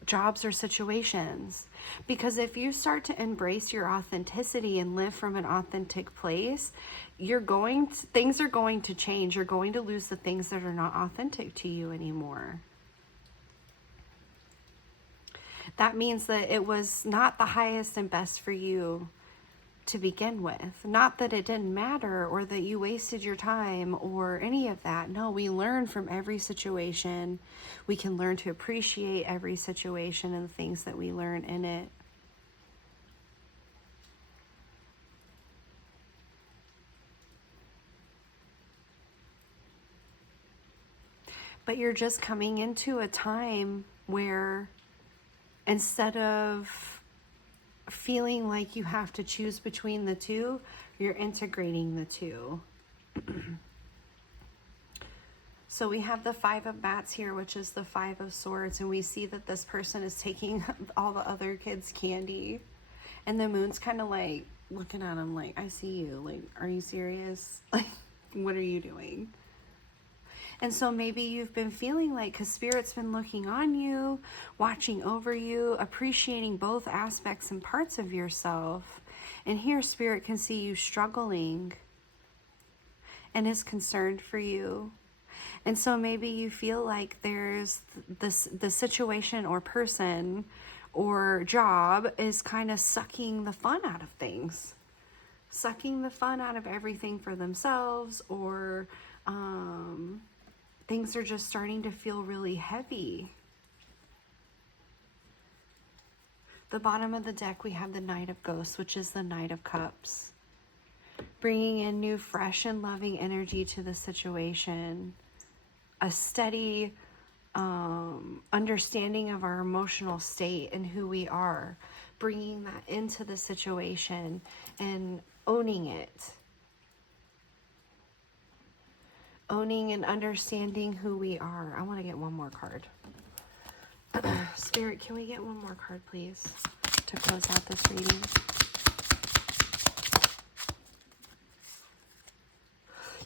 jobs or situations. Because if you start to embrace your authenticity and live from an authentic place, things are going to change. You're going to lose the things that are not authentic to you anymore. That means that it was not the highest and best for you to begin with. Not that it didn't matter or that you wasted your time or any of that. No, we learn from every situation. We can learn to appreciate every situation and the things that we learn in it. But you're just coming into a time where instead of feeling like you have to choose between the two, you're integrating the two. So we have the Five of Bats here, which is the Five of Swords, and we see that this person is taking all the other kids' candy, and the moon's kind of like looking at him like, I see you, like, are you serious? Like, what are you doing? And so maybe you've been feeling like, because Spirit's been looking on you, watching over you, appreciating both aspects and parts of yourself. And here Spirit can see you struggling and is concerned for you. And so maybe you feel like there's the situation or person or job is kind of sucking the fun out of things. Sucking the fun out of everything for themselves, or things are just starting to feel really heavy. The bottom of the deck, we have the Knight of Ghosts, which is the Knight of Cups. Bringing in new, fresh, and loving energy to the situation. A steady understanding of our emotional state and who we are, bringing that into the situation and owning it. Owning and understanding who we are. I want to get one more card. Spirit, can we get one more card, please, to close out this reading?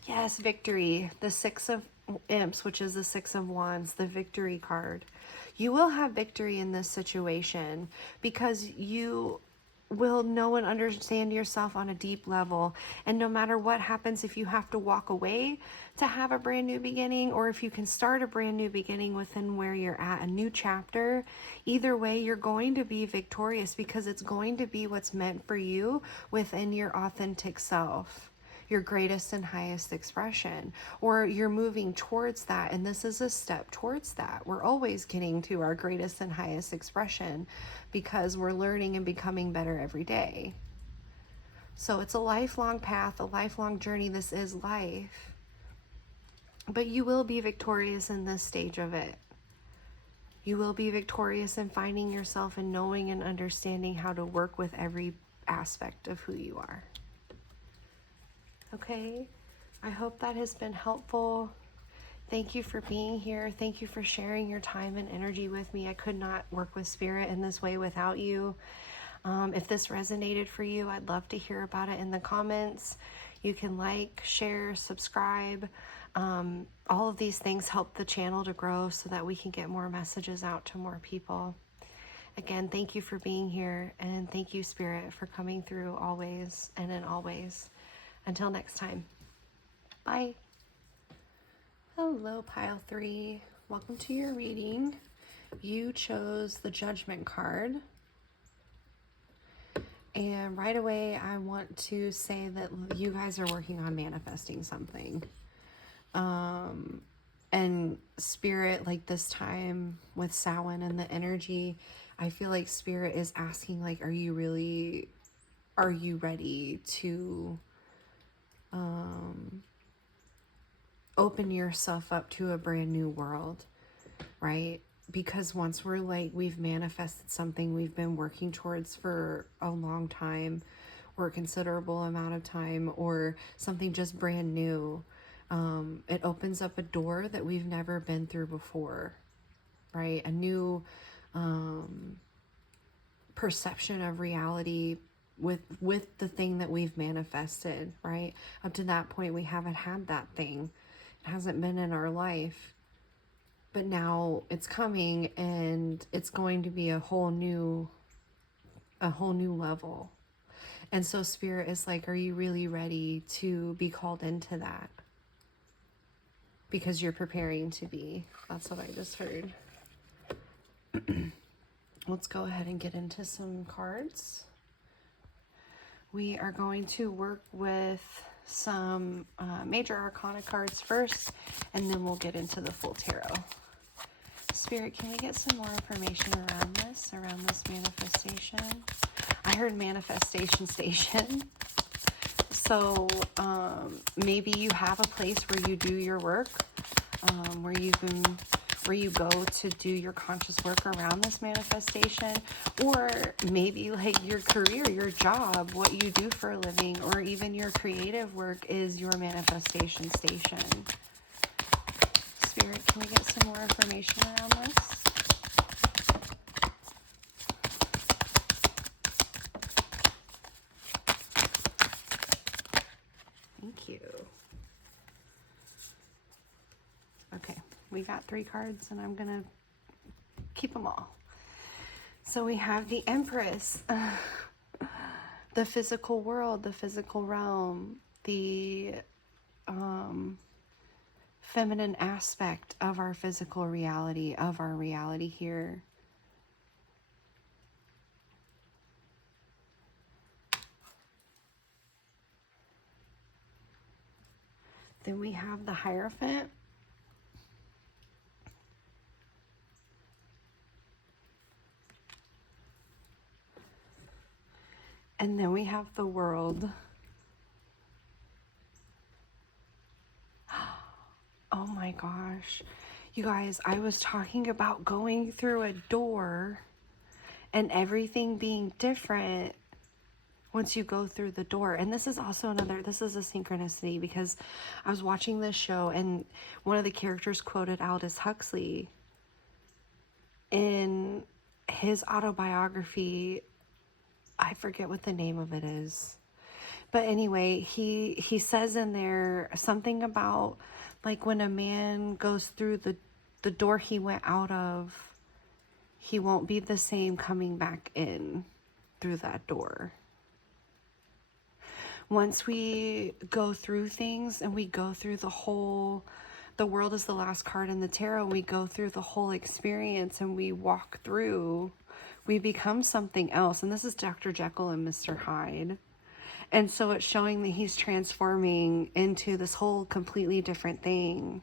Yes, victory. The Six of Imps, which is the Six of Wands, the victory card. You will have victory in this situation because you will know and understand yourself on a deep level. And no matter what happens, if you have to walk away to have a brand new beginning, or if you can start a brand new beginning within where you're at, a new chapter, either way, you're going to be victorious because it's going to be what's meant for you within your authentic self, your greatest and highest expression, or you're moving towards that. And this is a step towards that. We're always getting to our greatest and highest expression because we're learning and becoming better every day. So it's a lifelong path, a lifelong journey. This is life. But you will be victorious in this stage of it. You will be victorious in finding yourself and knowing and understanding how to work with every aspect of who you are. Okay, I hope that has been helpful. Thank you for being here. Thank you for sharing your time and energy with me. I could not work with Spirit in this way without you. If this resonated for you, I'd love to hear about it in the comments. You can like, share, subscribe. All of these things help the channel to grow so that we can get more messages out to more people. Again, thank you for being here, and thank you, Spirit, for coming through always and in all ways. Until next time, bye. Hello, Pile 3. Welcome to your reading. You chose the Judgment card. And right away, I want to say that you guys are working on manifesting something. And Spirit, like this time with Samhain and the energy, I feel like Spirit is asking, like, are you ready to open yourself up to a brand new world, right? Because once we've manifested something we've been working towards for a long time, or a considerable amount of time, or something just brand new, it opens up a door that we've never been through before, right? A new perception of reality with the thing that we've manifested, right? Up to that point, we haven't had that thing. It hasn't been in our life. But now it's coming, and it's going to be a whole new level. And so Spirit is like, are you really ready to be called into that? Because you're preparing to be. That's what I just heard. Let's go ahead and get into some cards. We are going to work with some major arcana cards first, and then we'll get into the full tarot. Spirit, can we get some more information around this manifestation? I heard manifestation station. So maybe you have a place where you do your work, where you go to do your conscious work around this manifestation, or maybe like your career, your job, what you do for a living, or even your creative work is your manifestation station. Spirit, can we get some more information around this? Thank you. Okay, we got 3 cards, and I'm gonna keep them all. So we have the Empress, the physical world, the physical realm, the feminine aspect of our physical reality, of our reality here. Then we have the Hierophant. And then we have the World. Oh my gosh. You guys, I was talking about going through a door and everything being different once you go through the door. And this is also this is a synchronicity, because I was watching this show and one of the characters quoted Aldous Huxley in his autobiography. I forget what the name of it is. But anyway, he says in there something about, like, when a man goes through the door he went out of, he won't be the same coming back in through that door. Once we go through things and we go through the world is the last card in the tarot, and we go through the whole experience and we walk through, we become something else. And this is Dr. Jekyll and Mr. Hyde. And so it's showing that he's transforming into this whole completely different thing,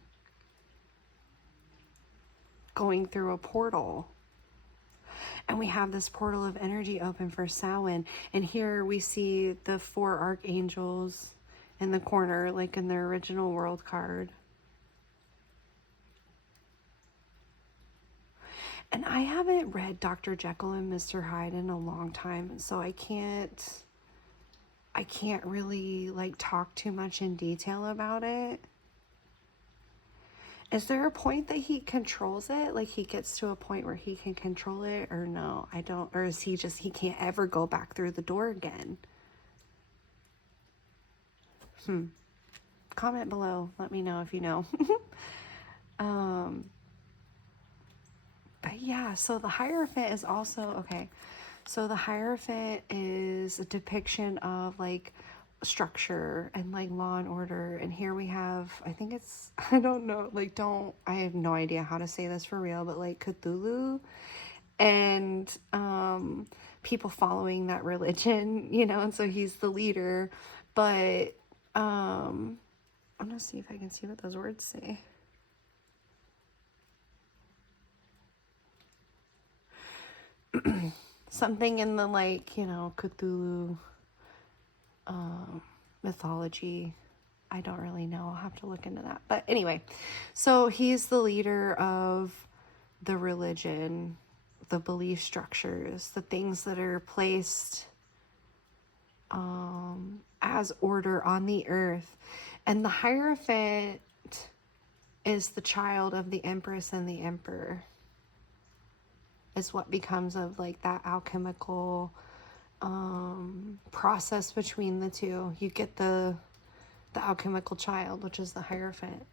going through a portal. And we have this portal of energy open for Samhain. And here we see the 4 archangels in the corner, like in their original world card. And I haven't read Dr. Jekyll and Mr. Hyde in a long time, so I can't really like talk too much in detail about it. Is there a point that he controls it? Like, he gets to a point where he can control it, or no? I don't. Or is he can't ever go back through the door again? Comment below. Let me know if you know. But yeah, so the Hierophant is also, okay. So the Hierophant is a depiction of like structure and like law and order. And here we have, I think it's, I don't know, like I have no idea how to say this for real, but like Cthulhu and people following that religion, you know, and so he's the leader. But I'm gonna see if I can see what those words say. Something in the, like, you know, Cthulhu mythology. I don't really know. I'll have to look into that. But anyway, so he's the leader of the religion, the belief structures, the things that are placed as order on the earth. And the Hierophant is the child of the Empress and the Emperor. Is what becomes of like that alchemical process between the two. You get the alchemical child, which is the Hierophant.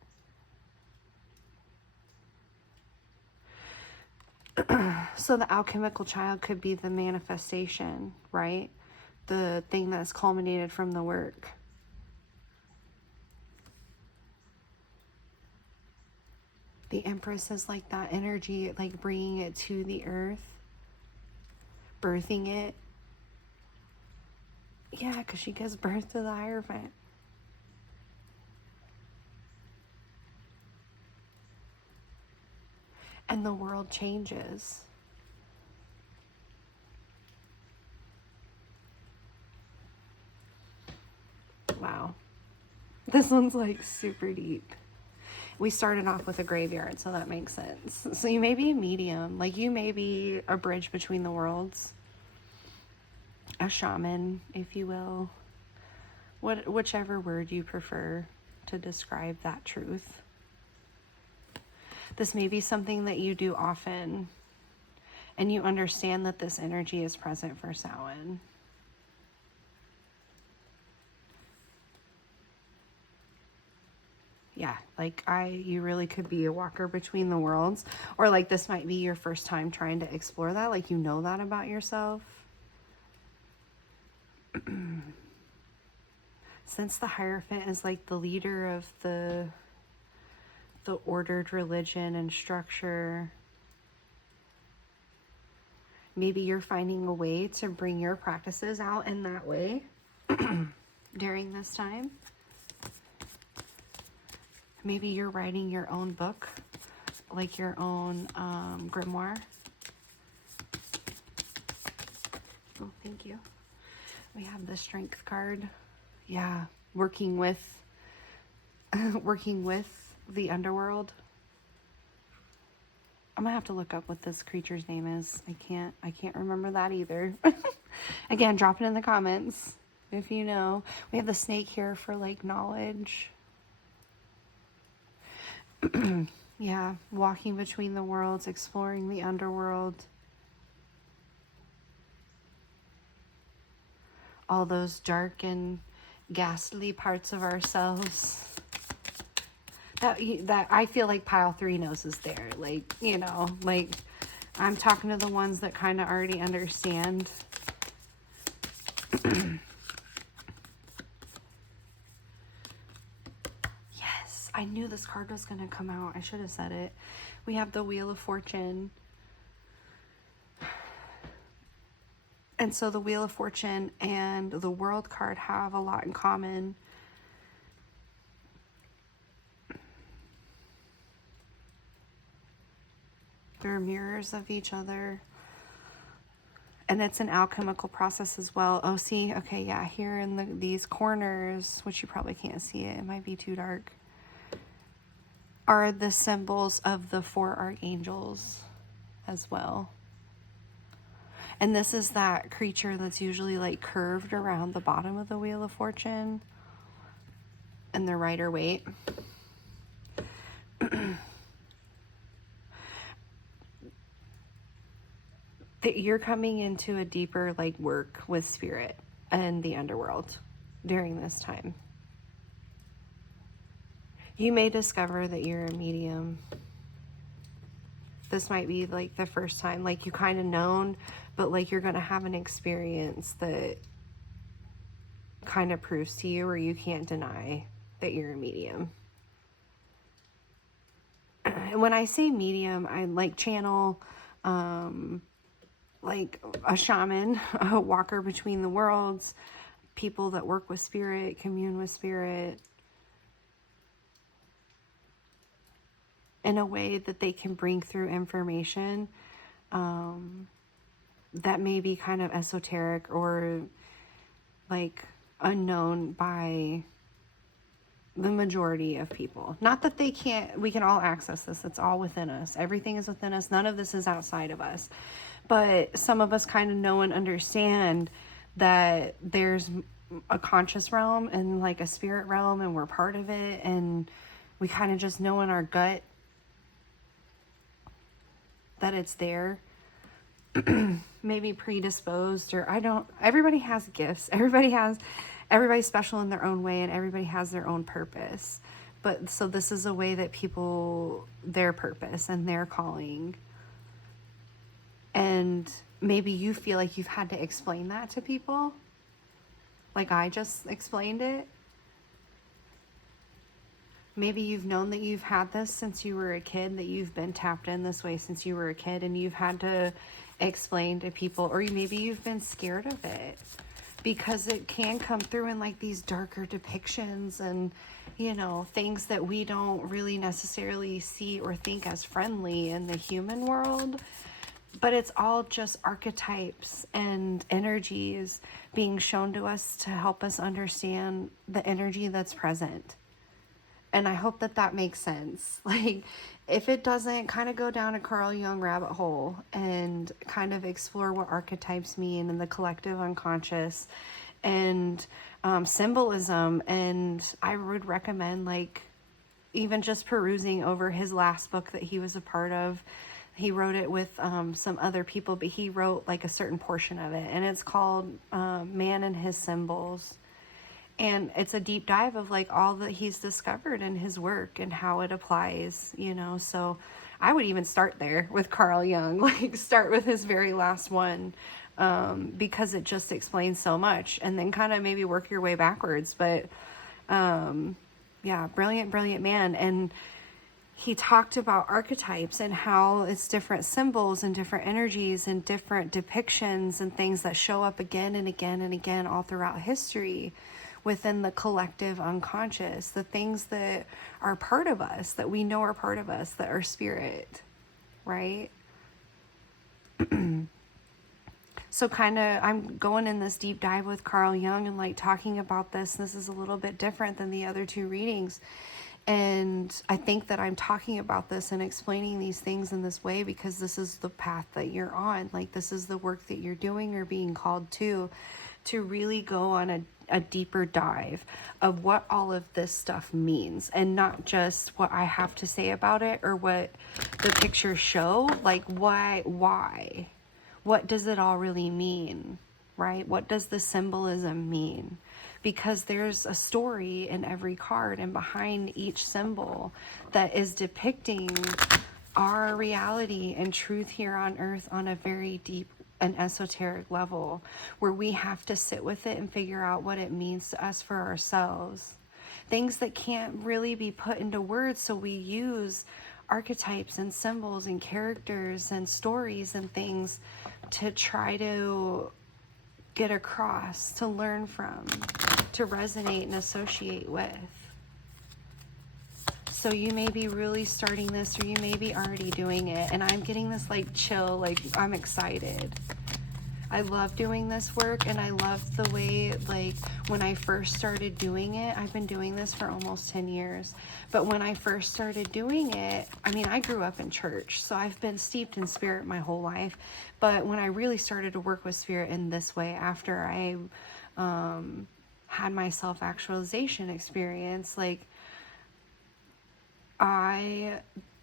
So the alchemical child could be the manifestation, right? The thing that's culminated from the work. The Empress is like that energy, like bringing it to the earth, birthing it. Yeah, because she gives birth to the Hierophant. And the world changes. Wow. This one's like super deep. We started off with a graveyard, so that makes sense. So you may be a medium, like you may be a bridge between the worlds. A shaman, if you will. Whichever word you prefer to describe that truth. This may be something that you do often, and you understand that this energy is present for Samhain. Yeah, like you really could be a walker between the worlds, or like this might be your first time trying to explore that, like you know that about yourself. Since the Hierophant is like the leader of the ordered religion and structure, maybe you're finding a way to bring your practices out in that way during this time. Maybe you're writing your own book, like your own grimoire. Oh, thank you. We have the Strength card. Yeah, working with the underworld. I'm gonna have to look up what this creature's name is. I can't remember that either. Again, drop it in the comments if you know. We have the snake here for like knowledge. Yeah, walking between the worlds, exploring the underworld. All those dark and ghastly parts of ourselves. That I feel like pile 3 knows is there. Like, you know, like I'm talking to the ones that kind of already understand. Yes, I knew this card was going to come out. I should have said it. We have the Wheel of Fortune. And so the Wheel of Fortune and the World card have a lot in common. They're mirrors of each other. And it's an alchemical process as well. Oh, see? Okay, yeah, here in these corners, which you probably can't see it might be too dark, are the symbols of the 4 archangels as well. And this is that creature that's usually like curved around the bottom of the Wheel of Fortune and the Rider-Waite. That you're coming into a deeper like work with spirit and the underworld during this time. You may discover that you're a medium. This might be like the first time, like you kind of known, but like you're going to have an experience that kind of proves to you, or you can't deny that you're a medium. And when I say medium, I like channel, like a shaman, a walker between the worlds, people that work with spirit, commune with spirit, in a way that they can bring through information that may be kind of esoteric or like unknown by the majority of people. Not that they can't, we can all access this. It's all within us. Everything is within us. None of this is outside of us. But some of us kind of know and understand that there's a conscious realm and like a spirit realm, and we're part of it. And we kind of just know in our gut that it's there. Maybe predisposed, or everybody has gifts. Everybody's special in their own way, and everybody has their own purpose. But so this is a way that people, their purpose and their calling. And maybe you feel like you've had to explain that to people. Like I just explained it. Maybe you've known that you've had this since you were a kid, that you've been tapped in this way since you were a kid, and you've had to explain to people, or maybe you've been scared of it because it can come through in like these darker depictions and, you know, things that we don't really necessarily see or think as friendly in the human world. But it's all just archetypes and energies being shown to us to help us understand the energy that's present. And I hope that that makes sense. Like, if it doesn't, kind of go down a Carl Jung rabbit hole and kind of explore what archetypes mean and the collective unconscious and symbolism. And I would recommend, like, even just perusing over his last book that he was a part of. He wrote it with some other people, but he wrote like a certain portion of it. And it's called Man and His Symbols. And it's a deep dive of like all that he's discovered in his work and how it applies, you know. So I would even start there with Carl Jung, like start with his very last one, because it just explains so much, and then kind of maybe work your way backwards. But yeah, brilliant man. And he talked about archetypes and how it's different symbols and different energies and different depictions and things that show up again and again and again all throughout history within the collective unconscious, the things that are part of us, that we know are part of us, that are spirit, right? So kind of, I'm going in this deep dive with Carl Jung and like talking about this. This is a little bit different than the other 2 readings. And I think that I'm talking about this and explaining these things in this way because this is the path that you're on. Like, this is the work that you're doing or being called to really go on a deeper dive of what all of this stuff means, and not just what I have to say about it or what the pictures show. Like, why? What does it all really mean, right? What does the symbolism mean? Because there's a story in every card and behind each symbol that is depicting our reality and truth here on earth on a very deep and esoteric level, where we have to sit with it and figure out what it means to us for ourselves. Things that can't really be put into words, so we use archetypes and symbols and characters and stories and things to try to get across, to learn from, to resonate and associate with. So you may be really starting this, or you may be already doing it, and I'm getting this like chill, like I'm excited. I love doing this work, and I love the way, like, when I first started doing it, I've been doing this for almost 10 years, but when I first started doing it, I mean, I grew up in church, so I've been steeped in spirit my whole life, but when I really started to work with spirit in this way, after I had my self-actualization experience, like,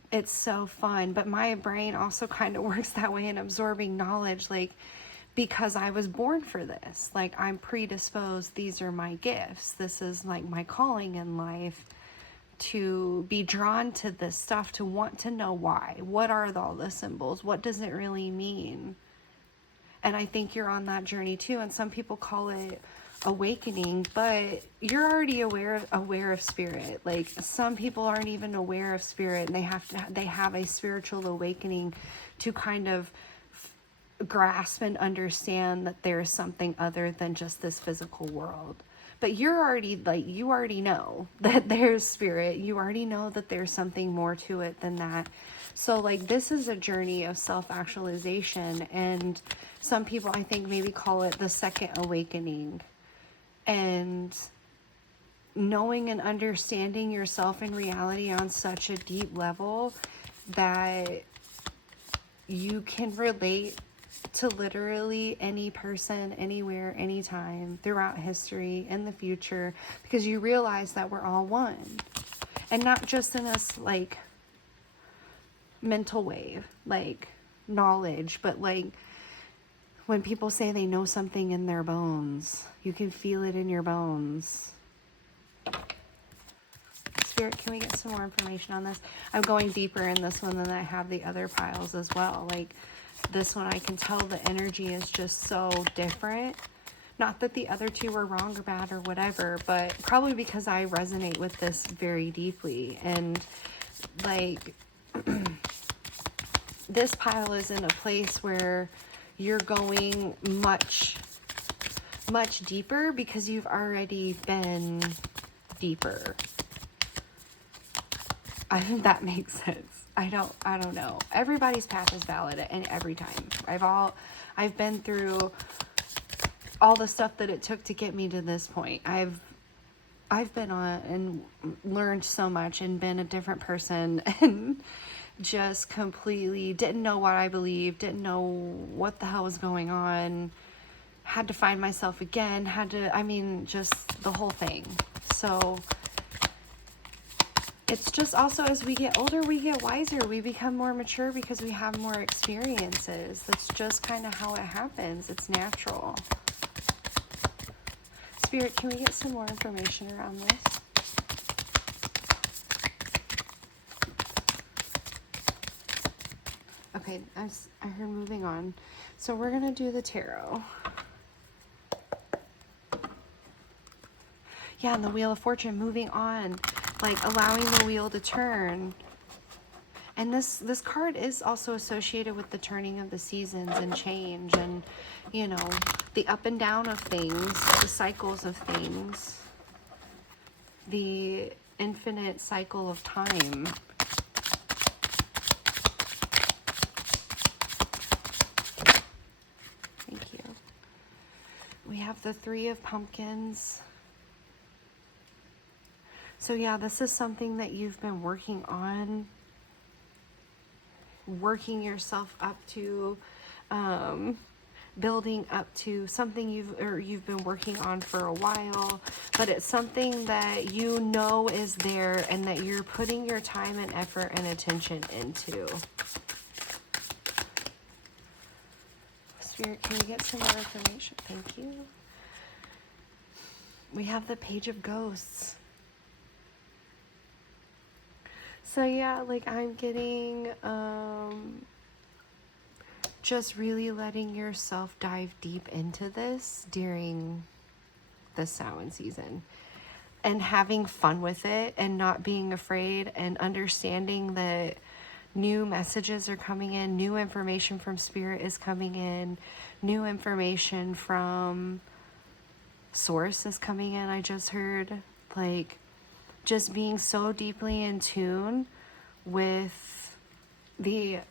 it's so fun, but my brain also kind of works that way in absorbing knowledge, like, because I was born for this. Like, I'm predisposed. These are my gifts. This is like my calling in life, to be drawn to this stuff, to want to know why. What are all the symbols? What does it really mean? And I think you're on that journey too. And some people call it awakening, but you're already aware of spirit. Like, some people aren't even aware of spirit, and they have a spiritual awakening to kind of grasp and understand that there's something other than just this physical world. But you're already, like, you already know that there's spirit. You already know that there's something more to it than that. So, like, this is a journey of self-actualization, and some people, I think, maybe call it the second awakening. And knowing and understanding yourself in reality on such a deep level that you can relate to literally any person, anywhere, anytime, throughout history, in the future, because you realize that we're all one. And not just in this, like, mental wave, like, knowledge, but, like, when people say they know something in their bones, you can feel it in your bones. Spirit, can we get some more information on this? I'm going deeper in this one than I have the other piles as well. Like, this one, I can tell the energy is just so different. Not that the other two were wrong or bad or whatever, but probably because I resonate with this very deeply. And, like, this pile is in a place where you're going much, much deeper because you've already been deeper. I think that makes sense. I don't know. Everybody's path is valid, and every time. I've been through all the stuff that it took to get me to this point. I've been on and learned so much and been a different person, and just completely didn't know what I believed, didn't know what the hell was going on, had to find myself again, just the whole thing. So it's just also, as we get older, we get wiser, we become more mature because we have more experiences. That's just kind of how it happens. It's natural. Spirit, can we get some more information around this? Okay, I heard moving on. So we're going to do the tarot. Yeah, and the Wheel of Fortune, moving on. Like, allowing the wheel to turn. And this card is also associated with the turning of the seasons and change and, you know, the up and down of things, the cycles of things, the infinite cycle of time. Thank you. We have the Three of Pumpkins. So yeah, this is something that you've been working on, working yourself up to, building up to something you've been working on for a while, but it's something that you know is there and that you're putting your time and effort and attention into. Spirit, can you get some more information? Thank you. We have the Page of Ghosts. So yeah, like I'm getting just really letting yourself dive deep into this during the Samhain season and having fun with it and not being afraid and understanding that new messages are coming in, new information from Spirit is coming in, new information from Source is coming in. I just heard, like, just being so deeply in tune with the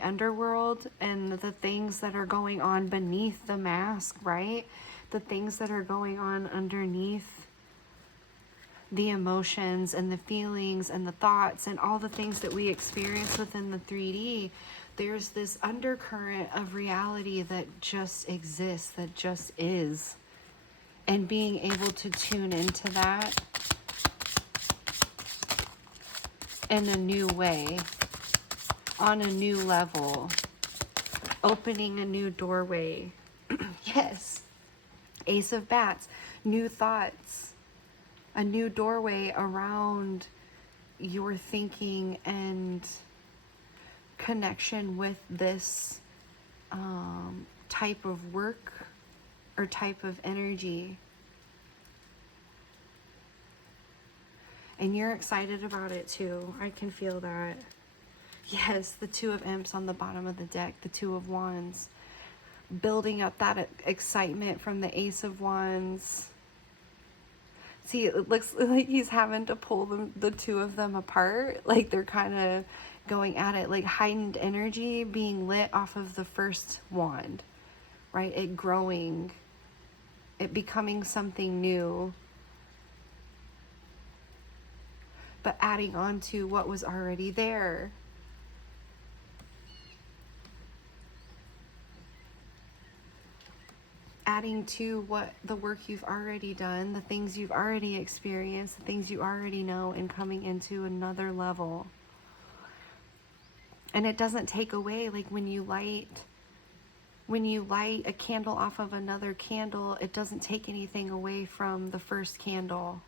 underworld and the things that are going on beneath the mask, right? The things that are going on underneath the emotions and the feelings and the thoughts and all the things that we experience within the 3D. There's this undercurrent of reality that just exists, that just is. And being able to tune into that in a new way, on a new level, opening a new doorway. Yes. Ace of Bats, new thoughts, a new doorway around your thinking and connection with this type of work or type of energy. And you're excited about it too. I can feel that. Yes, the Two of Imps on the bottom of the deck, the Two of Wands. Building up that excitement from the Ace of Wands. See, it looks like he's having to pull the two of them apart. Like they're kind of going at it. Like heightened energy being lit off of the first wand. Right? It growing. It becoming something new. But adding on to what was already there. Adding to what the work you've already done, the things you've already experienced, the things you already know, and coming into another level. And it doesn't take away, like when you light a candle off of another candle, it doesn't take anything away from the first candle.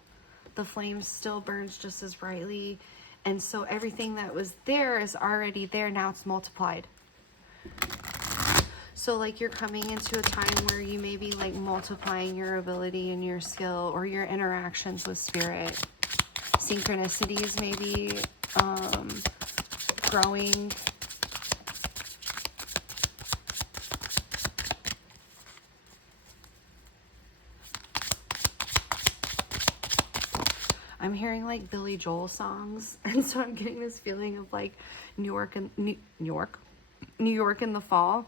The flame still burns just as brightly. And so everything that was there is already there. Now it's multiplied. So like you're coming into a time where you may be like multiplying your ability and your skill or your interactions with Spirit. Synchronicities maybe growing. I'm hearing like Billy Joel songs, and so I'm getting this feeling of like New York in the fall.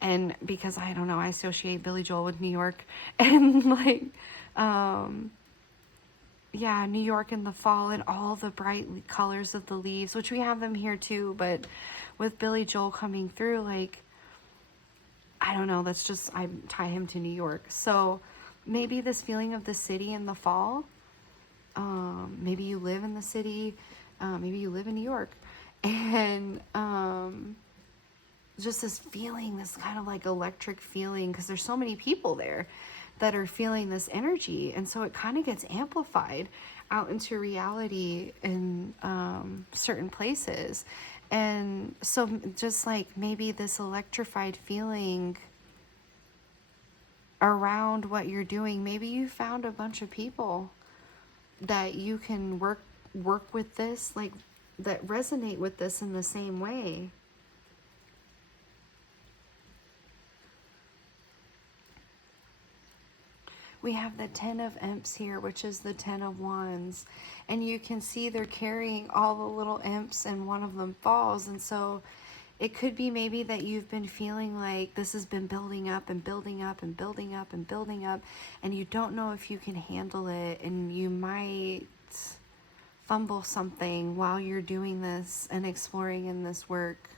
And because I don't know, I associate Billy Joel with New York, and like yeah, New York in the fall and all the bright colors of the leaves, which we have them here too, but with Billy Joel coming through, like I don't know, that's just, I tie him to New York. So maybe this feeling of the city in the fall. Maybe you live in the city, maybe you live in New York, and just this feeling, this kind of like electric feeling, because there's so many people there that are feeling this energy, and so it kind of gets amplified out into reality in certain places. And so just like maybe this electrified feeling around what you're doing, maybe you found a bunch of people that you can work with this, like that resonate with this in the same way. We have the 10 of Imps here, which is the 10 of Wands. And you can see they're carrying all the little imps and one of them falls. And so It could be maybe that you've been feeling like this has been building up and building up and building up and building up, and you don't know if you can handle it, and you might fumble something while you're doing this and exploring in this work.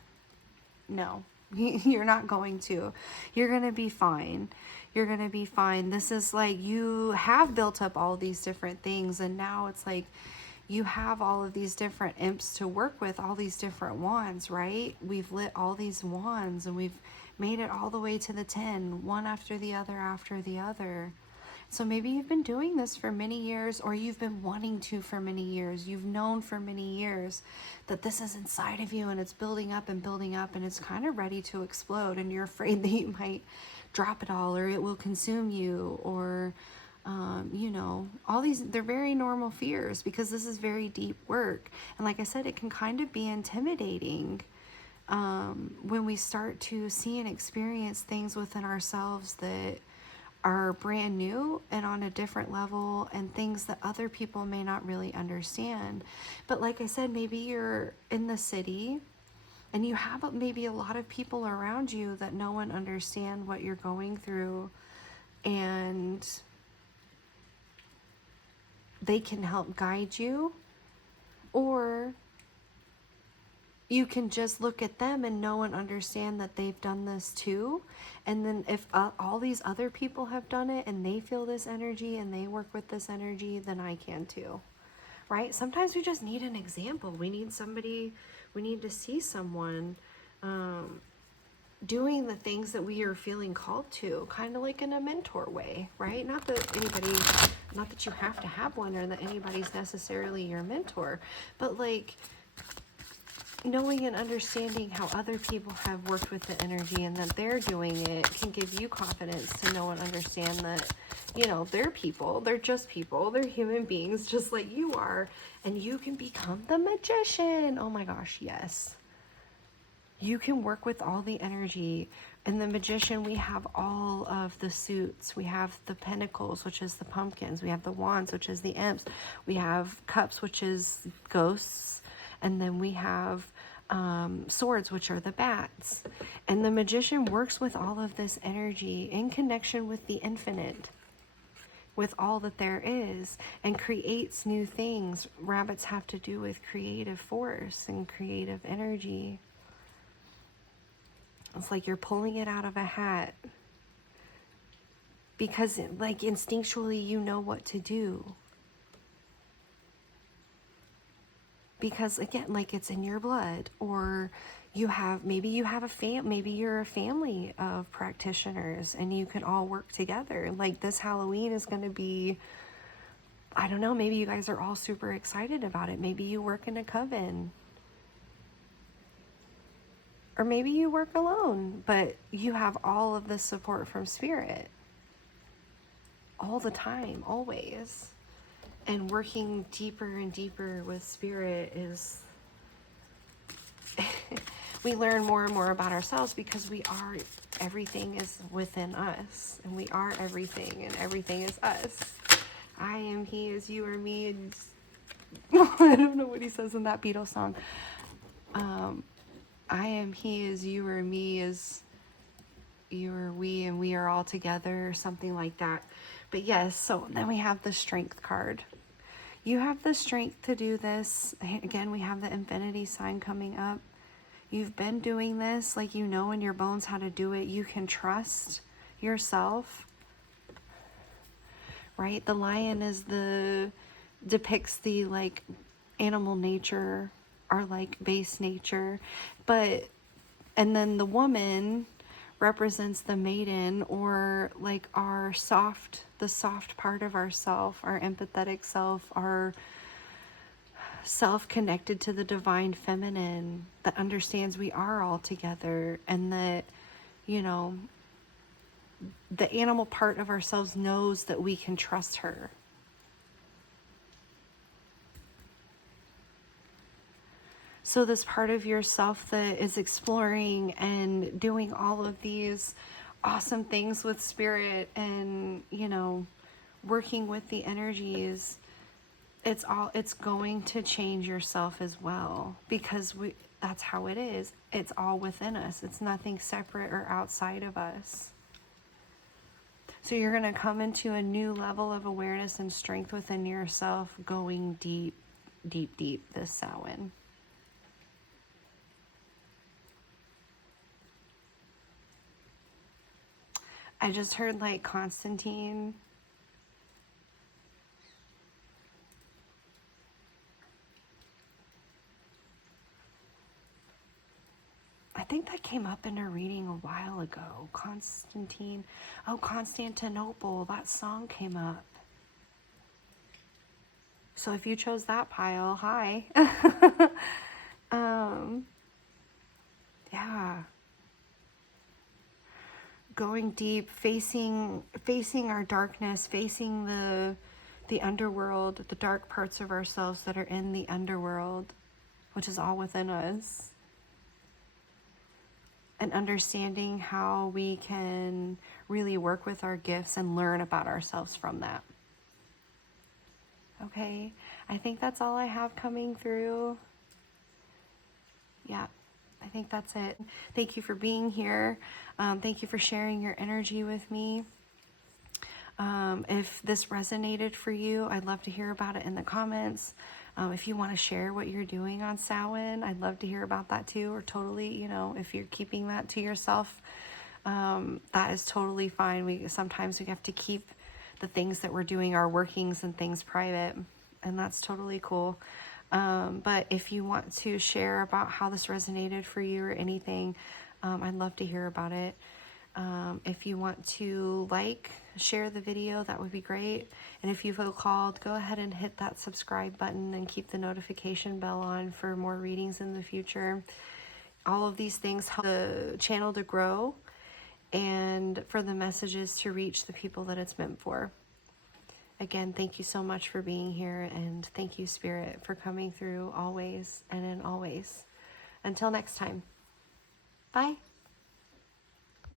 No, you're not going to. You're going to be fine. You're going to be fine. This is like you have built up all these different things, and now it's like you have all of these different imps to work with, all these different wands, right? We've lit all these wands and we've made it all the way to the 10, one after the other after the other. So maybe you've been doing this for many years, or you've been wanting to for many years. You've known for many years that this is inside of you and it's building up and it's kind of ready to explode, and you're afraid that you might drop it all or it will consume you, or you know, all these, they're very normal fears because this is very deep work. And like I said, it can kind of be intimidating when we start to see and experience things within ourselves that are brand new and on a different level, and things that other people may not really understand. But like I said, maybe you're in the city and you have maybe a lot of people around you that know and understand what you're going through, and they can help guide you, or you can just look at them and know and understand that they've done this too. And then if all these other people have done it and they feel this energy and they work with this energy, then I can too, right? Sometimes we just need an example. We need somebody, we need to see someone doing the things that we are feeling called to, kind of like in a mentor way, right? Not that you have to have one, or that anybody's necessarily your mentor, but like knowing and understanding how other people have worked with the energy and that they're doing it can give you confidence to know and understand that, you know, they're people, they're just people, they're human beings just like you are, and you can become the magician. Oh my gosh, yes. You can work with all the energy. In the magician, we have all of the suits. We have the pentacles, which is the pumpkins. We have the wands, which is the imps. We have cups, which is ghosts. And then we have swords, which are the bats. And the magician works with all of this energy in connection with the infinite, with all that there is, and creates new things. Rabbits have to do with creative force and creative energy. It's like you're pulling it out of a hat because, like, instinctually you know what to do. Because again, like, it's in your blood, or maybe you're a family of practitioners and you can all work together. Like this Halloween is going to be, I don't know, maybe you guys are all super excited about it. Maybe you work in a coven. Or maybe you work alone, but you have all of this support from spirit all the time, always. And working deeper and deeper with spirit is, we learn more and more about ourselves because everything is within us, and we are everything, and everything is us. I am he is you or me, and I don't know what he says in that Beatles song. I am he is you or me is you or we, and we are all together, or something like that. But yes, so then we have the strength card. You have the strength to do this. Again, we have the infinity sign coming up. You've been doing this, like, you know in your bones how to do it. You can trust yourself, right? The lion depicts the, like, animal nature, our, like, base nature, and then the woman represents the maiden, or like the soft part of ourself, our empathetic self, our self connected to the divine feminine that understands we are all together, and that, you know, the animal part of ourselves knows that we can trust her. So this part of yourself that is exploring and doing all of these awesome things with spirit and, you know, working with the energies, it's going to change yourself as well, because That's how it is. It's all within us. It's nothing separate or outside of us. So you're going to come into a new level of awareness and strength within yourself, going deep, deep, deep this Samhain. I just heard like Constantine. I think that came up in a reading a while ago. Constantine. Oh, Constantinople. That song came up. So if you chose that pile, hi. Yeah. Going deep, facing our darkness, facing the underworld, the dark parts of ourselves that are in the underworld, which is all within us. And understanding how we can really work with our gifts and learn about ourselves from that. Okay, I think that's all I have coming through. Yeah, I think that's it. Thank you for being here. Thank you for sharing your energy with me. If this resonated for you, I'd love to hear about it in the comments. If you want to share what you're doing on Samhain, I'd love to hear about that too. Or totally, if you're keeping that to yourself, that is totally fine. Sometimes we have to keep the things that we're doing, our workings and things, private, and that's totally cool. But if you want to share about how this resonated for you or anything, I'd love to hear about it. If you want to share the video, that would be great. And if you feel called, go ahead and hit that subscribe button and keep the notification bell on for more readings in the future. All of these things help the channel to grow and for the messages to reach the people that it's meant for. Again, thank you so much for being here, and thank you, Spirit, for coming through always and in always. Until next time, bye.